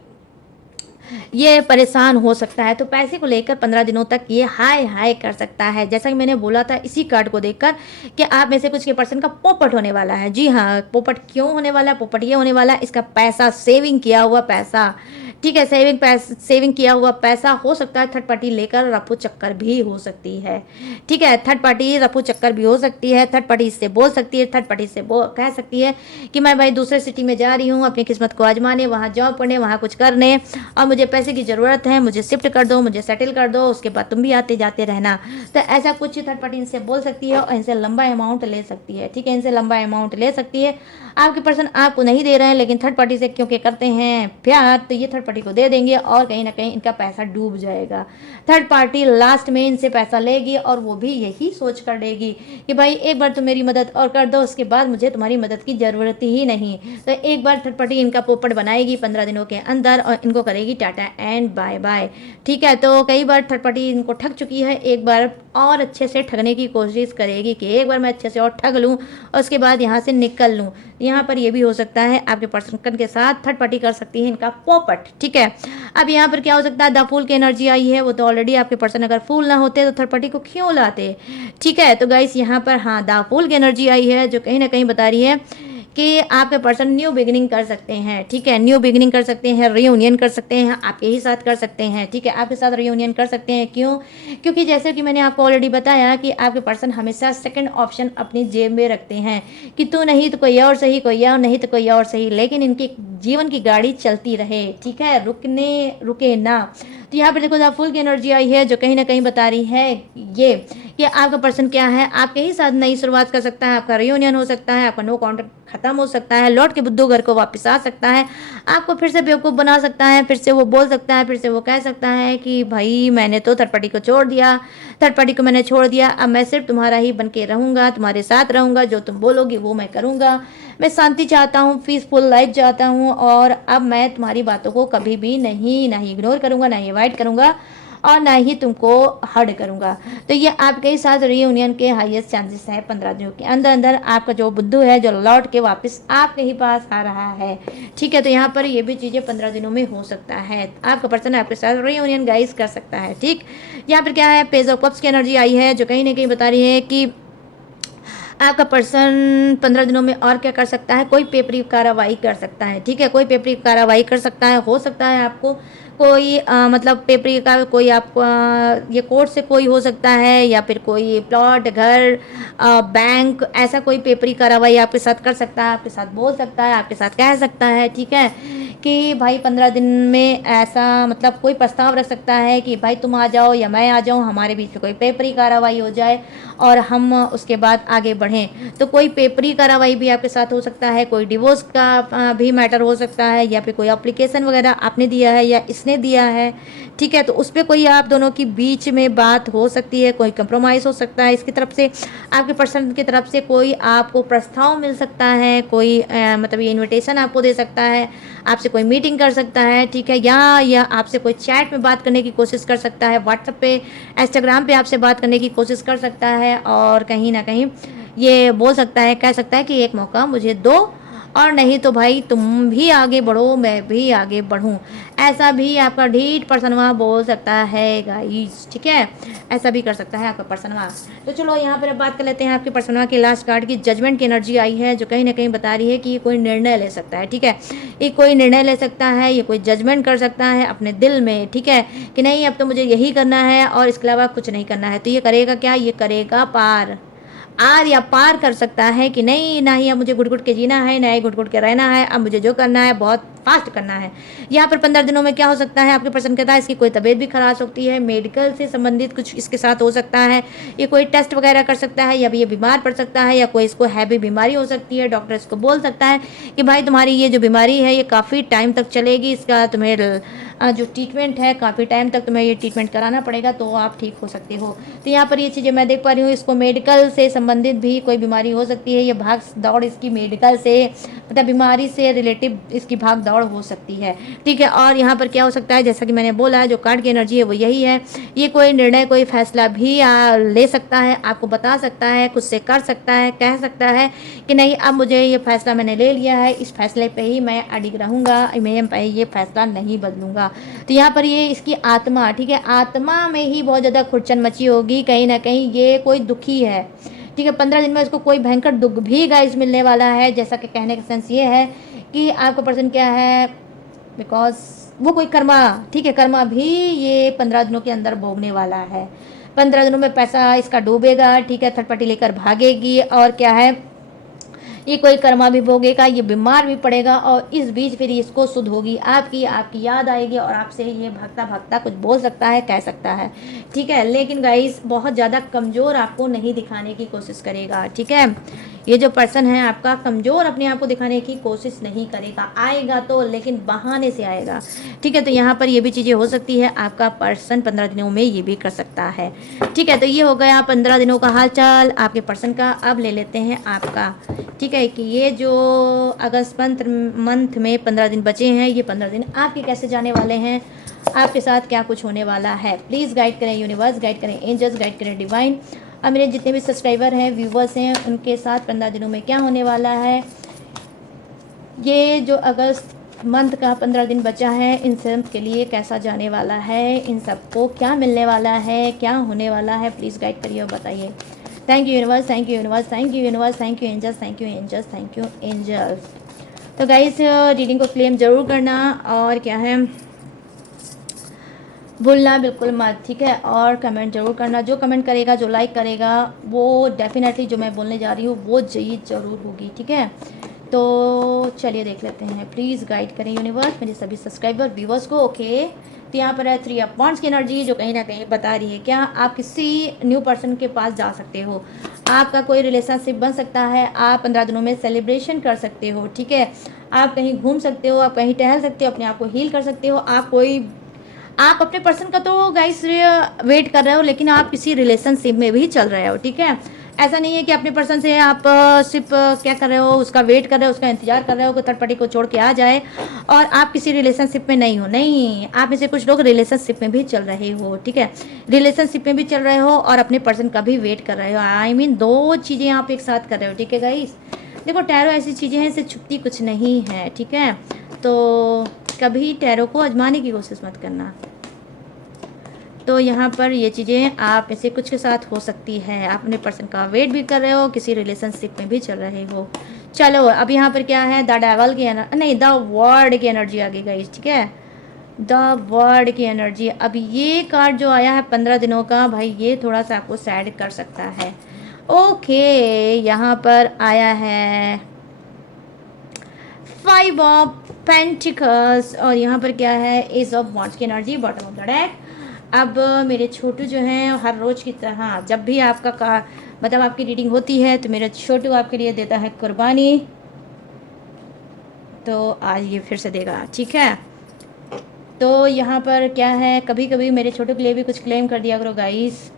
ये परेशान हो सकता है। तो पैसे को लेकर 15 दिनों तक ये हाय हाय कर सकता है। जैसा कि मैंने बोला था इसी कार्ड को देखकर कि आप में से कुछ के पर्सन का पोपट होने वाला है। जी हाँ, पोपट क्यों होने वाला है, पोपट ये होने वाला है, इसका पैसा, सेविंग किया हुआ पैसा, ठीक है, सेविंग किया हुआ पैसा हो सकता है थर्ड पार्टी लेकर रफू चक्कर भी हो सकती है। ठीक है, थर्ड पार्टी रफू चक्कर भी हो सकती है, थर्ड पार्टी इससे बोल सकती है, थर्ड पार्टी से कह सकती है कि मैं भाई दूसरे सिटी में जा रही हूँ अपनी किस्मत को आजमाने, वहाँ जॉब करने, वहाँ कुछ करने, और मुझे पैसे की ज़रूरत है, मुझे शिफ्ट कर दो, मुझे सेटल कर दो, उसके बाद तुम भी आते जाते रहना। तो ऐसा कुछ थर्ड पार्टी इनसे बोल सकती है और इनसे लंबा अमाउंट ले सकती है। ठीक है, इनसे लंबा अमाउंट ले सकती है। आपके पर्सन आपको नहीं दे रहे हैं लेकिन थर्ड पार्टी से क्योंकि करते हैं प्यार, तो ये थर्ड पार्टी को दे देंगे और कहीं ना कहीं इनका पैसा डूब जाएगा। थर्ड पार्टी लास्ट में इनसे पैसा लेगी और वो भी यही सोच कर लेगी कि भाई एक बार तो मेरी मदद और कर दो, उसके बाद मुझे तुम्हारी मदद की ज़रूरत ही नहीं। तो एक बार थर्ड पार्टी इनका पोपट बनाएगी 15 दिनों के अंदर और इनको करेगी टाटा एंड बाय बाय। ठीक है, तो कई बार थर्ड पार्टी इनको ठग चुकी है, एक बार और अच्छे से ठगने की कोशिश करेगी कि एक बार मैं अच्छे से और ठग लूँ और उसके बाद यहाँ से निकल लूँ। यहाँ पर ये भी हो सकता है आपके पर्सन के साथ थर्ड पार्टी कर सकती है इनका पोपट। ठीक है, अब यहाँ पर क्या हो सकता है, द फूल की एनर्जी आई है, वो तो ऑलरेडी आपके पर्सन अगर फूल ना होते तो थर्ड पार्टी को क्यों लाते। ठीक है, तो गाइस यहाँ पर हाँ द फूल की एनर्जी आई है जो कहीं ना कहीं बता रही है कि आपके पर्सन न्यू बिगिनिंग कर सकते हैं। ठीक है, न्यू बिगिनिंग कर सकते हैं, रीयूनियन कर सकते हैं, आपके ही साथ कर सकते हैं। ठीक है, आपके साथ रीयूनियन कर सकते हैं। क्यों? क्योंकि जैसे कि मैंने आपको ऑलरेडी बताया कि आपके पर्सन हमेशा सेकंड ऑप्शन अपनी जेब में रखते हैं कि तू नहीं तो कोई और सही, कोई और नहीं तो कोई और सही, लेकिन इनकी जीवन की गाड़ी चलती रहे, ठीक है, रुके ना। तो यहाँ पर देखो द फुल की एनर्जी आई है जो कहीं ना कहीं बता रही है ये कि आपका पर्सन क्या है, आपके ही साथ नई शुरुआत कर सकता है, आपका रियूनियन हो सकता है, आपका नो कॉन्टेक्ट खत्म हो सकता है, लौट के बुद्धू घर को वापस आ सकता है, आपको फिर से बेवकूफ़ बना सकता है, फिर से वो बोल सकता है, फिर से वो कह सकता है कि भाई मैंने तो थर्ड पार्टी को छोड़ दिया, थर्ड पार्टी को मैंने छोड़ दिया, अब मैं सिर्फ तुम्हारा ही बन के रहूँगा, तुम्हारे साथ रहूँगा, जो तुम बोलोगी वो मैं करूँगा, मैं शांति चाहता हूँ, पीसफुल लाइफ चाहता हूँ, और अब मैं तुम्हारी बातों को कभी भी नहीं इग्नोर करूँगा, ना ही अवॉइड करूँगा, और ना ही तुमको हर्ट करूँगा। तो ये आपके ही साथ रीयूनियन के हाईएस्ट चांसेस है। 15 दिनों के अंदर अंदर आपका जो बुद्धू है जो लौट के वापस आपके ही पास आ रहा है, ठीक है। तो यहाँ पर ये भी चीज़ें 15 दिनों में हो सकता है, आपका पर्सन आपके साथ रीयूनियन गाइस कर सकता है, ठीक। यहाँ पर क्या है, पेज ऑफ कप्स की एनर्जी आई है जो कहीं ना कहीं बता रही है कि आपका पर्सन 15 दिनों में और क्या कर सकता है, कोई पेपरी कार्रवाई कर सकता है, ठीक है, कोई पेपरी कार्रवाई कर सकता है। हो सकता है आपको कोई मतलब पेपरी का कोई आपको ये कोर्ट से कोई हो सकता है, या फिर कोई प्लॉट, घर, बैंक, ऐसा कोई पेपरी कार्रवाई आपके साथ कर सकता है, आपके साथ बोल सकता है, आपके साथ कह सकता है, ठीक है, कि भाई 15 दिन में ऐसा मतलब कोई प्रस्ताव रख सकता है कि भाई तुम आ जाओ या मैं आ जाऊँ, हमारे बीच में कोई पेपरी कार्रवाई हो जाए और हम उसके बाद आगे बढ़ें। तो कोई पेपरी कार्रवाई भी आपके साथ हो सकता है, कोई डिवोर्स का भी मैटर हो सकता है, या फिर कोई एप्लीकेशन वगैरह आपने दिया है या इसने दिया है, ठीक है, तो उस पर कोई आप दोनों की बीच में बात हो सकती है, कोई कंप्रोमाइज़ हो सकता है, इसकी तरफ से आपके पर्सन की तरफ से कोई आपको प्रस्ताव मिल सकता है, कोई मतलब ये इन्विटेशन आपको दे सकता है, आपसे कोई मीटिंग कर सकता है, ठीक है, या आपसे कोई चैट में बात करने की कोशिश कर सकता है, व्हाट्सएप पे, इंस्टाग्राम पे आपसे बात करने की कोशिश कर सकता है, और कहीं ना कहीं ये बोल सकता है, कह सकता है कि एक मौका मुझे दो, और नहीं तो भाई तुम भी आगे बढ़ो मैं भी आगे बढ़ूं, ऐसा भी आपका ढीठ पर्सनवा बोल सकता है गाइस, ठीक है, ऐसा भी कर सकता है आपका पर्सनवा। तो चलो यहाँ पर अब बात कर लेते हैं आपके पर्सनवा की लास्ट कार्ड की। जजमेंट की एनर्जी आई है जो कहीं ना कहीं बता रही है कि ये कोई निर्णय ले सकता है, ठीक है, ये कोई निर्णय ले सकता है, ये कोई जजमेंट कर सकता है अपने दिल में, ठीक है, कि नहीं अब तो मुझे यही करना है और इसके अलावा कुछ नहीं करना है। तो ये करेगा क्या, ये करेगा पार, आर या पार कर सकता है कि नहीं, ना ही अब मुझे घुट घुट के जीना है, ना ही घुट घुट के रहना है, अब मुझे जो करना है बहुत फास्ट करना है। यहाँ पर 15 दिनों में क्या हो सकता है, आपके पर्सन कहता है इसकी कोई तबीयत भी खराब हो सकती है, मेडिकल से संबंधित कुछ इसके साथ हो सकता है, ये कोई टेस्ट वगैरह कर सकता है, या भी ये बीमार पड़ सकता है, या कोई इसको हैवी बीमारी हो सकती है, डॉक्टर इसको बोल सकता है कि भाई तुम्हारी ये जो बीमारी है ये काफ़ी टाइम तक चलेगी, इसका तुम्हें जो ट्रीटमेंट है काफ़ी टाइम तक तुम्हें ये ट्रीटमेंट कराना पड़ेगा, तो आप ठीक हो सकते हो। तो यहाँ पर ये चीज़ें मैं देख पा रही हूँ, इसको मेडिकल से संबंधित भी कोई बीमारी हो सकती है, ये भाग दौड़ इसकी मेडिकल से मतलब बीमारी से रिलेटिव इसकी भाग दौड़ हो सकती है, ठीक है। और यहाँ पर क्या हो सकता है, जैसा कि मैंने बोला जो कार्ड की एनर्जी है वो यही है, ये कोई निर्णय कोई फैसला भी ले सकता है, आपको बता सकता है, खुद से कर सकता है, कह सकता है कि नहीं अब मुझे ये फैसला मैंने ले लिया है, इस फैसले पे ही मैं अडिग रहूँगा, मैं ये फैसला नहीं बदलूँगा। तो यहाँ पर ये इसकी आत्मा, ठीक है, आत्मा में ही बहुत ज़्यादा खुरचन मची होगी, कहीं ना कहीं ये कोई दुखी है, ठीक है। 15 दिन में इसको कोई भयंकर दुख भी गाइस मिलने वाला है, जैसा कि कहने का सेंस ये है कि आपका पर्सन क्या है, बिकॉज वो कोई कर्मा, ठीक है, कर्मा भी ये 15 दिनों के अंदर भोगने वाला है। 15 दिनों में पैसा इसका डूबेगा, ठीक है, थर्ड पार्टी लेकर भागेगी, और क्या है ये कोई कर्मा भी भोगेगा, ये बीमार भी पड़ेगा, और इस बीच फिर इसको सुध होगी आपकी याद आएगी, और आपसे ये भागता भागता कुछ बोल सकता है, कह सकता है, ठीक है। लेकिन गाइस बहुत ज़्यादा कमज़ोर आपको नहीं दिखाने की कोशिश करेगा, ठीक है, ये जो पर्सन है आपका कमज़ोर अपने आप को दिखाने की कोशिश नहीं करेगा, आएगा तो लेकिन बहाने से आएगा, ठीक है। तो यहाँ पर ये भी चीज़ें हो सकती है, आपका पर्सन 15 दिनों में ये भी कर सकता है, ठीक है। तो ये हो गया 15 दिनों का हालचाल आपके पर्सन का। अब ले लेते हैं आपका, ठीक है, कि ये जो अगस्त मंथ में 15 दिन बचे हैं, ये 15 दिन आपके कैसे जाने वाले हैं, आपके साथ क्या कुछ होने वाला है। प्लीज़ गाइड करें यूनिवर्स, गाइड करें एंजल्स, गाइड करें डिवाइन। अब मेरे जितने भी सब्सक्राइबर हैं, व्यूवर्स हैं, उनके साथ 15 दिनों में क्या होने वाला है, ये जो अगस्त मंथ का 15 दिन बचा है इन सब के लिए कैसा जाने वाला है, इन सबको क्या मिलने वाला है, क्या होने वाला है, प्लीज़ गाइड करिए और बताइए। Thank you universe, thank you universe, thank you universe, thank you angels, thank you angels, thank you angels. तो गाइस रीडिंग को क्लेम ज़रूर करना, और क्या है भूलना बिल्कुल मत, ठीक है, और कमेंट जरूर करना, जो कमेंट करेगा, जो लाइक करेगा, वो डेफिनेटली जो मैं बोलने जा रही हूँ वो चीज़ ज़रूर होगी, ठीक है। तो चलिए देख लेते हैं। प्लीज़ गाइड करें यूनिवर्स मेरे सभी सब्सक्राइबर व्यूवर्स को। ओके, तो यहाँ पर है 3 ऑफ वांड्स की एनर्जी जो कहीं ना कहीं बता रही है क्या आप किसी न्यू पर्सन के पास जा सकते हो, आपका कोई रिलेशनशिप बन सकता है, आप 15 दिनों में सेलिब्रेशन कर सकते हो, ठीक है, आप कहीं घूम सकते हो, आप कहीं टहल सकते हो, अपने आप को हील कर सकते हो, आप अपने पर्सन का तो गाइस वेट कर रहे हो, लेकिन आप किसी रिलेशनशिप में भी चल रहे हो, ठीक है। ऐसा नहीं है कि अपने पर्सन से आप सिर्फ क्या कर रहे हो, उसका वेट कर रहे हो, उसका इंतजार कर रहे हो कि थर्ड पार्टी को छोड़ के आ जाए और आप किसी रिलेशनशिप में नहीं हो। नहीं, आप में से कुछ लोग रिलेशनशिप में भी चल रहे हो, ठीक है, रिलेशनशिप में भी चल रहे हो और अपने पर्सन का भी वेट कर रहे हो। आई मीन दो चीज़ें आप एक साथ कर रहे हो, ठीक है गाइस। देखो टैरो ऐसी चीज़ें हैं, इससे छुपती कुछ नहीं है, ठीक है। तो कभी टैरो को आजमाने की कोशिश मत करना। तो यहाँ पर ये चीज़ें आप में से कुछ के साथ हो सकती है, आप अपने पर्सन का वेट भी कर रहे हो, किसी रिलेशनशिप में भी चल रहे हो। चलो अब यहाँ पर क्या है, द डेविल की नहीं, द वर्ड की एनर्जी आ गई गाइस, ठीक है, द वर्ड की एनर्जी। अब ये कार्ड जो आया है 15 दिनों का, भाई ये थोड़ा सा आपको सैड कर सकता है। ओके, यहाँ पर आया है 5 ऑफ पेंटिकल्स और यहाँ पर क्या है, एस ऑफ वांड्स की energy bottom of the deck. अब मेरे छोटू जो हैं हर रोज़ की तरह जब भी मतलब आपकी रीडिंग होती है तो मेरा छोटू आपके लिए देता है कुर्बानी, तो आज ये फिर से देगा, ठीक है। तो यहाँ पर क्या है, कभी कभी मेरे छोटू के लिए भी कुछ क्लेम कर दिया करो गाइस,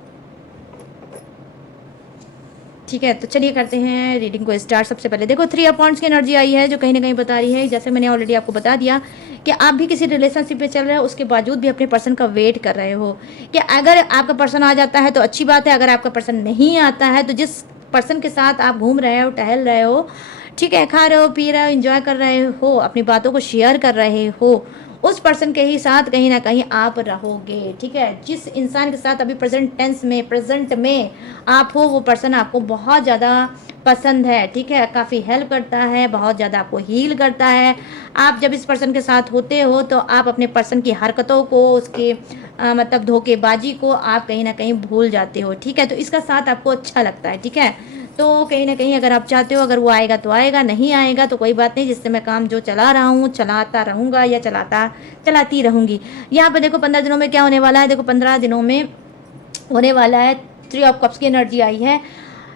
ठीक है। तो चलिए करते हैं रीडिंग को स्टार्ट। सबसे पहले देखो 3 ऑफ वांड्स की एनर्जी आई है जो कहीं ना कहीं बता रही है, जैसे मैंने ऑलरेडी आपको बता दिया कि आप भी किसी रिलेशनशिप पे चल रहे हो, उसके बावजूद भी अपने पर्सन का वेट कर रहे हो कि अगर आपका पर्सन आ जाता है तो अच्छी बात है, अगर आपका पर्सन नहीं आता है तो जिस पर्सन के साथ आप घूम रहे हो, टहल रहे हो, ठीक है, खा रहे हो, पी रहे हो, इंजॉय कर रहे हो, अपनी बातों को शेयर कर रहे हो, उस पर्सन के ही साथ कहीं ना कहीं आप रहोगे, ठीक है। जिस इंसान के साथ अभी प्रेजेंट में आप हो, वो पर्सन आपको बहुत ज़्यादा पसंद है, ठीक है, काफ़ी हेल्प करता है, बहुत ज़्यादा आपको हील करता है। आप जब इस पर्सन के साथ होते हो तो आप अपने पर्सन की हरकतों को, उसके मतलब धोखेबाजी को आप कहीं ना कहीं भूल जाते हो, ठीक है। तो इसका साथ आपको अच्छा लगता है, ठीक है। तो कहीं ना कहीं अगर आप चाहते हो, अगर वो आएगा तो आएगा, नहीं आएगा तो कोई बात नहीं, जिससे मैं काम जो चला रहा हूँ चलाता रहूँगा या चलाती रहूँगी। यहाँ पर देखो 15 दिनों में क्या होने वाला है, देखो 15 दिनों में होने वाला है 3 ऑफ कप्स की एनर्जी आई है।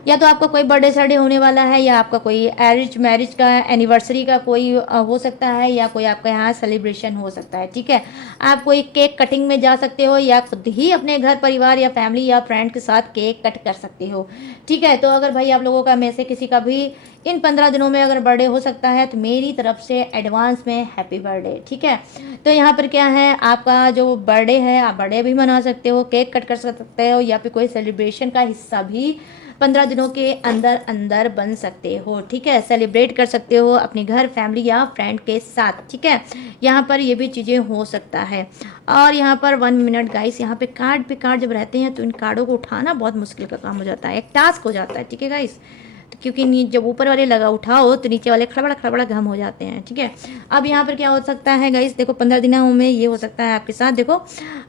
या तो आपका कोई बर्थडे सैडे होने वाला है, या आपका कोई मैरिज का एनिवर्सरी का कोई हो सकता है, या कोई आपका यहाँ सेलिब्रेशन हो सकता है, ठीक है। आप कोई केक कटिंग में जा सकते हो, या खुद ही अपने घर परिवार या फैमिली या फ्रेंड के साथ केक कट कर सकते हो, ठीक है। तो अगर भाई आप लोगों का में से किसी का भी इन 15 दिनों में अगर बर्थडे हो सकता है तो मेरी तरफ से एडवांस में हैप्पी बर्थडे, ठीक है। तो यहाँ पर क्या है, आपका जो बर्थडे है आप बर्थडे भी मना सकते हो, केक कट कर सकते हो, या फिर कोई सेलिब्रेशन का हिस्सा भी 15 दिनों के अंदर अंदर बन सकते हो, ठीक है, सेलिब्रेट कर सकते हो अपने घर, फैमिली या फ्रेंड के साथ, ठीक है। यहाँ पर ये भी चीज़ें हो सकता है। और यहाँ पर 1 मिनट गाइस, यहाँ पे कार्ड जब रहते हैं तो इन कार्डों को उठाना बहुत मुश्किल का काम हो जाता है, एक टास्क हो जाता है, ठीक है गाइस। तो क्योंकि जब ऊपर वाले लगा उठाओ तो नीचे वाले खड़बड़ा घम हो जाते हैं, ठीक है। अब यहाँ पर क्या हो सकता है गाइस, देखो 15 दिनों में ये हो सकता है आपके साथ, देखो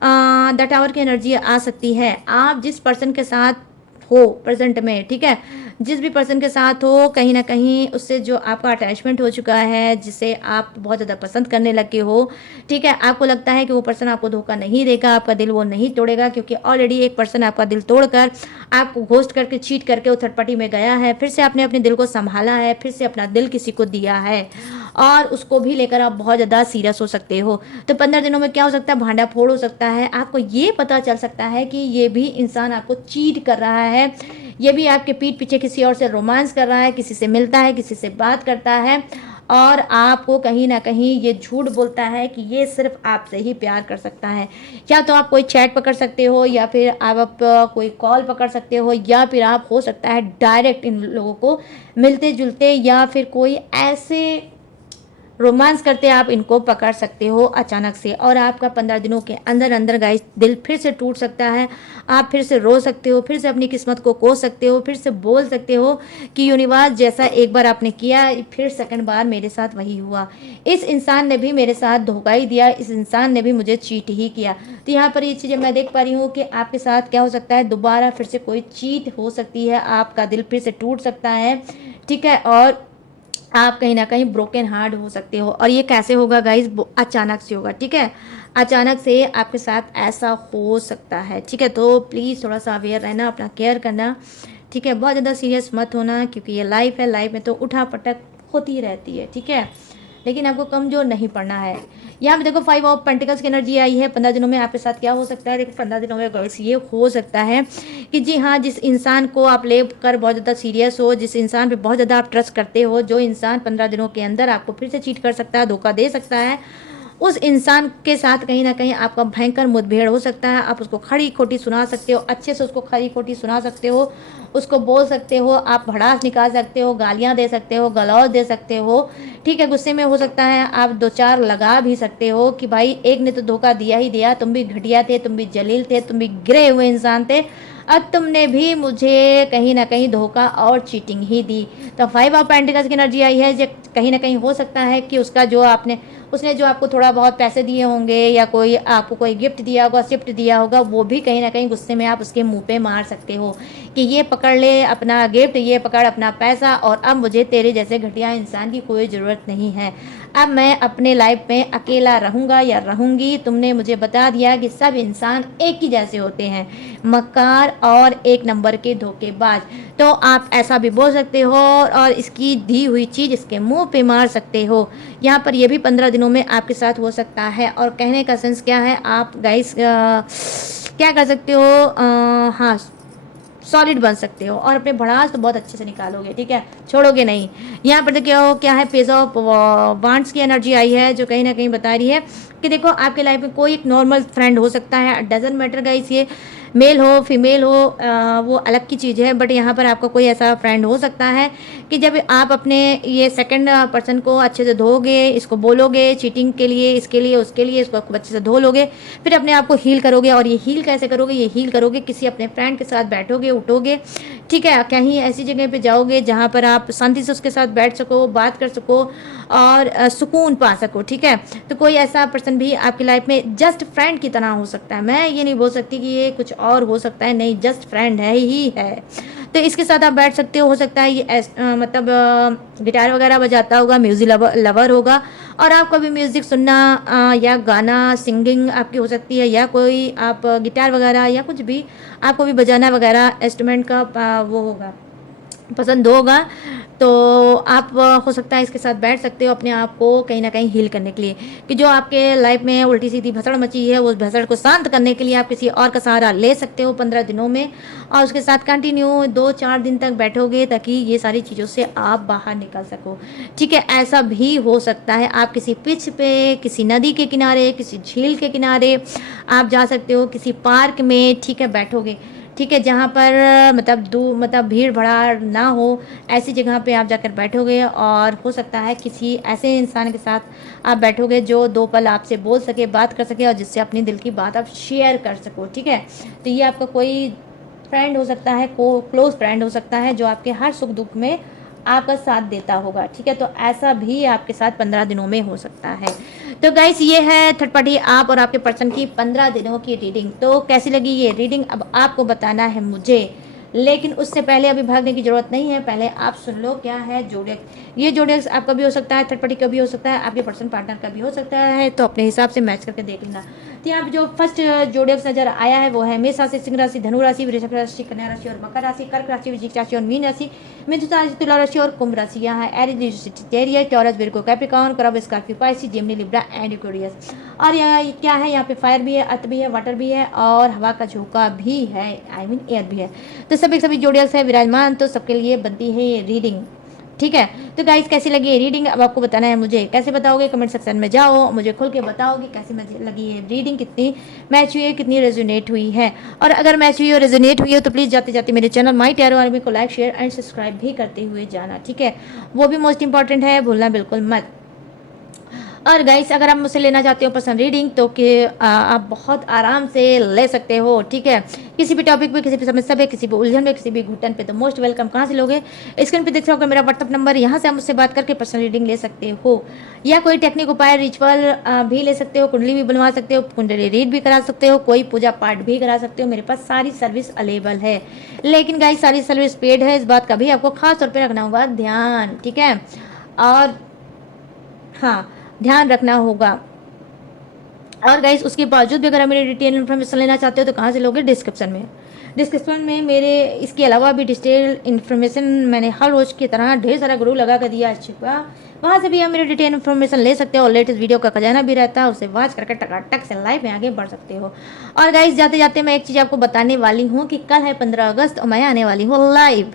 द टावर की एनर्जी आ सकती है। आप जिस पर्सन के साथ हो प्रेजेंट में, ठीक है, जिस भी पर्सन के साथ हो, कहीं ना कहीं उससे जो आपका अटैचमेंट हो चुका है, जिसे आप बहुत ज़्यादा पसंद करने लगे हो, ठीक है, आपको लगता है कि वो पर्सन आपको धोखा नहीं देगा, आपका दिल वो नहीं तोड़ेगा, क्योंकि ऑलरेडी एक पर्सन आपका दिल तोड़कर आपको घोस्ट करके चीट करके वो थर्ड पार्टी में गया है, फिर से आपने अपने दिल को संभाला है, फिर से अपना दिल किसी को दिया है और उसको भी लेकर आप बहुत ज़्यादा सीरियस हो सकते हो। तो 15 दिनों में क्या हो सकता है, भांडा फोड़ हो सकता है, आपको ये पता चल सकता है कि ये भी इंसान आपको चीट कर रहा है, ये भी आपके पीठ पीछे किसी और से रोमांस कर रहा है, किसी से मिलता है, किसी से बात करता है और आपको कहीं ना कहीं ये झूठ बोलता है कि ये सिर्फ आपसे ही प्यार कर सकता है। या तो आप कोई चैट पकड़ सकते हो, या फिर आप कोई कॉल पकड़ सकते हो, या फिर आप हो सकता है डायरेक्ट इन लोगों को मिलते जुलते या फिर कोई ऐसे रोमांस करते आप इनको पकड़ सकते हो अचानक से, और आपका 15 दिनों के अंदर अंदर गाइस दिल फिर से टूट सकता है, आप फिर से रो सकते हो, फिर से अपनी किस्मत को कोस सकते हो, फिर से बोल सकते हो कि यूनिवर्स जैसा एक बार आपने किया फिर सेकंड बार मेरे साथ वही हुआ, इस इंसान ने भी मेरे साथ धोखा ही दिया, इस इंसान ने भी मुझे चीट ही किया। तो यहाँ पर ये चीज़ें मैं देख पा रही हूँ कि आपके साथ क्या हो सकता है, दोबारा फिर से कोई चीट हो सकती है, आपका दिल फिर से टूट सकता है, ठीक है। और आप कहीं ना कहीं ब्रोकन हार्ट हो सकते हो। और ये कैसे होगा गाइज, अचानक से होगा, ठीक है, अचानक से आपके साथ ऐसा हो सकता है, ठीक है। तो प्लीज़ थोड़ा सा अवेयर रहना, अपना केयर करना, ठीक है। बहुत ज़्यादा सीरियस मत होना, क्योंकि ये लाइफ है, लाइफ में तो उठा पटक होती रहती है, ठीक है। लेकिन आपको कमज़ोर नहीं पड़ना है। यहाँ पे देखो 5 ऑफ पेंटिकल्स की एनर्जी आई है। 15 दिनों में आपके साथ क्या हो सकता है, देखो 15 दिनों में गर्ल्स ये हो सकता है कि जी हाँ, जिस इंसान को आप ले कर बहुत ज़्यादा सीरियस हो, जिस इंसान पे बहुत ज़्यादा आप ट्रस्ट करते हो, जो इंसान 15 दिनों के अंदर आपको फिर से चीट कर सकता है, धोखा दे सकता है, उस इंसान के साथ कहीं ना कहीं आपका भयंकर मुठभेड़ हो सकता है। आप उसको खड़ी खोटी सुना सकते हो, अच्छे से उसको खड़ी खोटी सुना सकते हो, उसको बोल सकते हो, आप भड़ास निकाल सकते हो, गालियां दे सकते हो, गलौज दे सकते हो, ठीक है। गुस्से में हो सकता है आप दो चार लगा भी सकते हो कि भाई एक ने तो धोखा दिया ही दिया, तुम भी घटिया थे, तुम भी जलील थे, तुम भी गिरे हुए इंसान थे, अब तुमने भी मुझे कहीं ना कहीं धोखा और चीटिंग ही दी। तो 5 ऑफ पेंटिकल्स की एनर्जी आई है, जो कहीं ना कहीं हो सकता है कि उसका जो आपने उसने जो आपको थोड़ा बहुत पैसे दिए होंगे या कोई आपको कोई गिफ्ट दिया होगा, शिफ्ट दिया होगा, वो भी कहीं ना कहीं गुस्से में आप उसके मुंह पे मार सकते हो कि ये पकड़ ले अपना गिफ्ट, ये पकड़ अपना पैसा, और अब मुझे तेरे जैसे घटिया इंसान की कोई ज़रूरत नहीं है, अब मैं अपने लाइफ में अकेला रहूँगा या रहूँगी। तुमने मुझे बता दिया कि सब इंसान एक ही जैसे होते हैं, मक्कार और एक नंबर के धोखेबाज। तो आप ऐसा भी बोल सकते हो और इसकी दी हुई चीज़ इसके मुंह पे मार सकते हो। यहाँ पर ये भी 15 दिनों में आपके साथ हो सकता है। और कहने का सेंस क्या है, आप गाइस क्या कर सकते हो, हाँ, सॉलिड बन सकते हो और अपने भड़ास तो बहुत अच्छे से निकालोगे, ठीक है, छोड़ोगे नहीं। यहाँ पर देखो क्या है, पेज ऑफ वांड्स की एनर्जी आई है, जो कहीं ना कहीं बता रही है कि देखो आपके लाइफ में कोई एक नॉर्मल फ्रेंड हो सकता है, डजेंट मैटर गाइस, ये मेल हो फीमेल हो, वो अलग की चीज़ है, बट यहाँ पर आपका कोई ऐसा फ्रेंड हो सकता है कि जब आप अपने ये सेकंड पर्सन को अच्छे से धोगे, इसको बोलोगे चीटिंग के लिए, इसके लिए उसके लिए, इसको खूब अच्छे से धो लोगे, फिर अपने आप को हील करोगे। और ये हील कैसे करोगे, ये हील करोगे किसी अपने फ्रेंड के साथ बैठोगे, उठोगे, ठीक है, कहीं ऐसी जगह पे जाओगे जहाँ पर आप शांति से उसके साथ बैठ सको, बात कर सको और सुकून पा सको, ठीक है। तो कोई ऐसा पर्सन भी आपकी लाइफ में जस्ट फ्रेंड की तरह हो सकता है। मैं ये नहीं बोल सकती कि ये कुछ और हो सकता है, नहीं, जस्ट फ्रेंड है ही है। तो इसके साथ आप बैठ सकते हो सकता है ये मतलब गिटार वगैरह बजाता होगा, म्यूजिक लवर होगा, और आप कभी म्यूज़िक सुनना या गाना सिंगिंग आपकी हो सकती है, या कोई आप गिटार वगैरह या कुछ भी आपको भी बजाना वगैरह इंस्ट्रूमेंट का वो होगा, पसंद होगा। तो आप हो सकता है इसके साथ बैठ सकते हो अपने आप को कहीं ना कहीं हील करने के लिए, कि जो आपके लाइफ में उल्टी सीधी भसड़ मची है, उस भसड़ को शांत करने के लिए आप किसी और का सहारा ले सकते हो 15 दिनों में, और उसके साथ कंटिन्यू 2-4 दिन तक बैठोगे ताकि ये सारी चीज़ों से आप बाहर निकल सको, ठीक है। ऐसा भी हो सकता है आप किसी पिच पे, किसी नदी के किनारे, किसी झील के किनारे आप जा सकते हो, किसी पार्क में, ठीक है, बैठोगे, ठीक है, जहाँ पर मतलब भीड़ भड़ाड़ ना हो, ऐसी जगह पे आप जाकर बैठोगे, और हो सकता है किसी ऐसे इंसान के साथ आप बैठोगे जो 2 पल आपसे बोल सके, बात कर सके, और जिससे अपनी दिल की बात आप शेयर कर सको, ठीक है। तो ये आपका कोई फ्रेंड हो सकता है, क्लोज फ्रेंड हो सकता है, जो आपके हर सुख दुख में आपका साथ देता होगा, ठीक है। तो ऐसा भी आपके साथ 15 दिनों में हो सकता है। तो गाइस ये है थर्ड पार्टी आप और आपके पर्सन की 15 दिनों की रीडिंग। तो कैसी लगी ये रीडिंग अब आपको बताना है मुझे, लेकिन उससे पहले अभी भागने की जरूरत नहीं है, पहले आप सुन लो क्या है जोडियक। ये जोडियक आपका भी हो सकता है, थर्ड पार्टी का भी हो सकता है, आपके पर्सन पार्टनर का भी हो सकता है, तो अपने हिसाब से मैच करके देख लेना। तो यहाँ पे जो फर्स्ट जोडियक नजर आया है वो है मेष राशि, सिंह राशि, धनु राशि, वृषभ राशि, कन्या राशि और मकर राशि, कर्क राशि, वृश्चिक राशि और मीन राशि, मिथुन राशि, तुला राशि और कुंभ राशि। यहाँ है Aries, Taurus, Virgo, Capricorn, crab, Scorpio, Pisces, Gemini, Libra and Aquarius. और यहाँ क्या है, यहाँ पे फायर भी है, अर्थ भी है, वाटर भी है और हवा का झोंका भी है, आई मीन एयर भी है। तो सभी जोडियक्स है विराजमान, तो सबके लिए बनती है ये रीडिंग, ठीक है। तो गाइस कैसी लगी ये रीडिंग अब आपको बताना है मुझे। कैसे बताओगे, कमेंट सेक्शन में जाओ, मुझे खुल के बताओगे कैसी लगी ये रीडिंग, कितनी मैच हुई है, कितनी रेजोनेट हुई है। और अगर मैच हुई और रेजोनेट हुई हो तो प्लीज़ जाते जाते मेरे चैनल माई टैरो आर्मी को लाइक, शेयर एंड सब्सक्राइब भी करते हुए जाना, ठीक है, वो भी मोस्ट इंपॉर्टेंट है, भूलना बिल्कुल मत। और गाइस अगर आप मुझसे लेना चाहते हो पर्सनल रीडिंग तो कि आप बहुत आराम से ले सकते हो, ठीक है, किसी भी टॉपिक पे, किसी भी समस्या पे, किसी भी उलझन में, किसी भी घुटन पे, तो मोस्ट वेलकम। कहाँ से लोगे, स्क्रीन पे देख रहे हो मेरा व्हाट्सअप नंबर, यहाँ से आप मुझसे बात करके पर्सनल रीडिंग ले सकते हो, या कोई टेक्निक उपाय रिचुअल भी ले सकते हो, कुंडली भी बनवा सकते हो, कुंडली रीड भी करा सकते हो, कोई पूजा पाठ भी करा सकते हो, मेरे पास सारी सर्विस अवेलेबल है। लेकिन गाइस सारी सर्विस पेड है, इस बात का भी आपको खास तौर पर रखना होगा ध्यान, ठीक है। और हाँ, ध्यान रखना होगा। और गाइस उसके बावजूद भी अगर आप मेरी डिटेल इन्फॉर्मेशन लेना चाहते हो तो कहाँ से लोगे? डिस्क्रिप्शन में मेरे इसके अलावा भी डिटेल इन्फॉर्मेशन मैंने हर रोज़ की तरह ढेर सारा ग्रुप लगा कर दिया है, वहाँ से भी आप मेरी डिटेल इन्फॉर्मेशन ले सकते हो और लेटेस्ट वीडियो का खजाना भी रहता है, उसे वॉच करके टकाटक से लाइव में आगे बढ़ सकते हो। और गाइस जाते जाते मैं एक चीज़ आपको बताने वाली हूँ कि कल है 15 अगस्त और मैं आने वाली हूँ लाइव।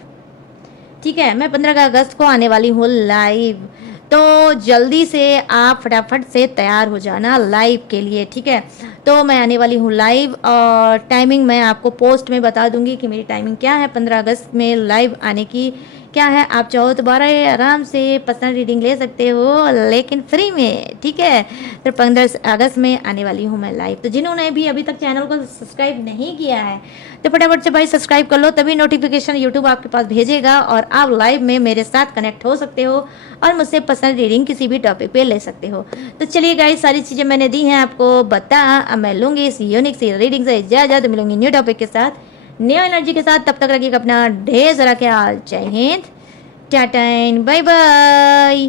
ठीक है, मैं 15 अगस्त को आने वाली हूँ लाइव, तो जल्दी से आप फटाफट से तैयार हो जाना लाइव के लिए। ठीक है, तो मैं आने वाली हूँ लाइव और टाइमिंग मैं आपको पोस्ट में बता दूंगी कि मेरी टाइमिंग क्या है 15 अगस्त में लाइव आने की क्या है। आप चाहो तो 12 आराम से पर्सनल रीडिंग ले सकते हो, लेकिन फ्री में। ठीक है, तो 15 अगस्त में आने वाली हूँ मैं लाइव। तो जिन्होंने भी अभी तक चैनल को सब्सक्राइब नहीं किया है तो फटाफट से भाई सब्सक्राइब कर लो, तभी नोटिफिकेशन यूट्यूब आपके पास भेजेगा और आप लाइव में मेरे साथ कनेक्ट हो सकते हो और मुझसे पर्सनल रीडिंग किसी भी टॉपिक पे ले सकते हो। तो चलिए गाइस, सारी चीज़ें मैंने दी हैं आपको बता। अब मैं लूँगी इस यूनिक सी रीडिंग से इजाज़त, मिलूंगी न्यू टॉपिक के साथ, न्यू एनर्जी के साथ। तब तक रखिएगा अपना ढेर सारा ख्याल। जय हिंद, टाटा, बाय बाय।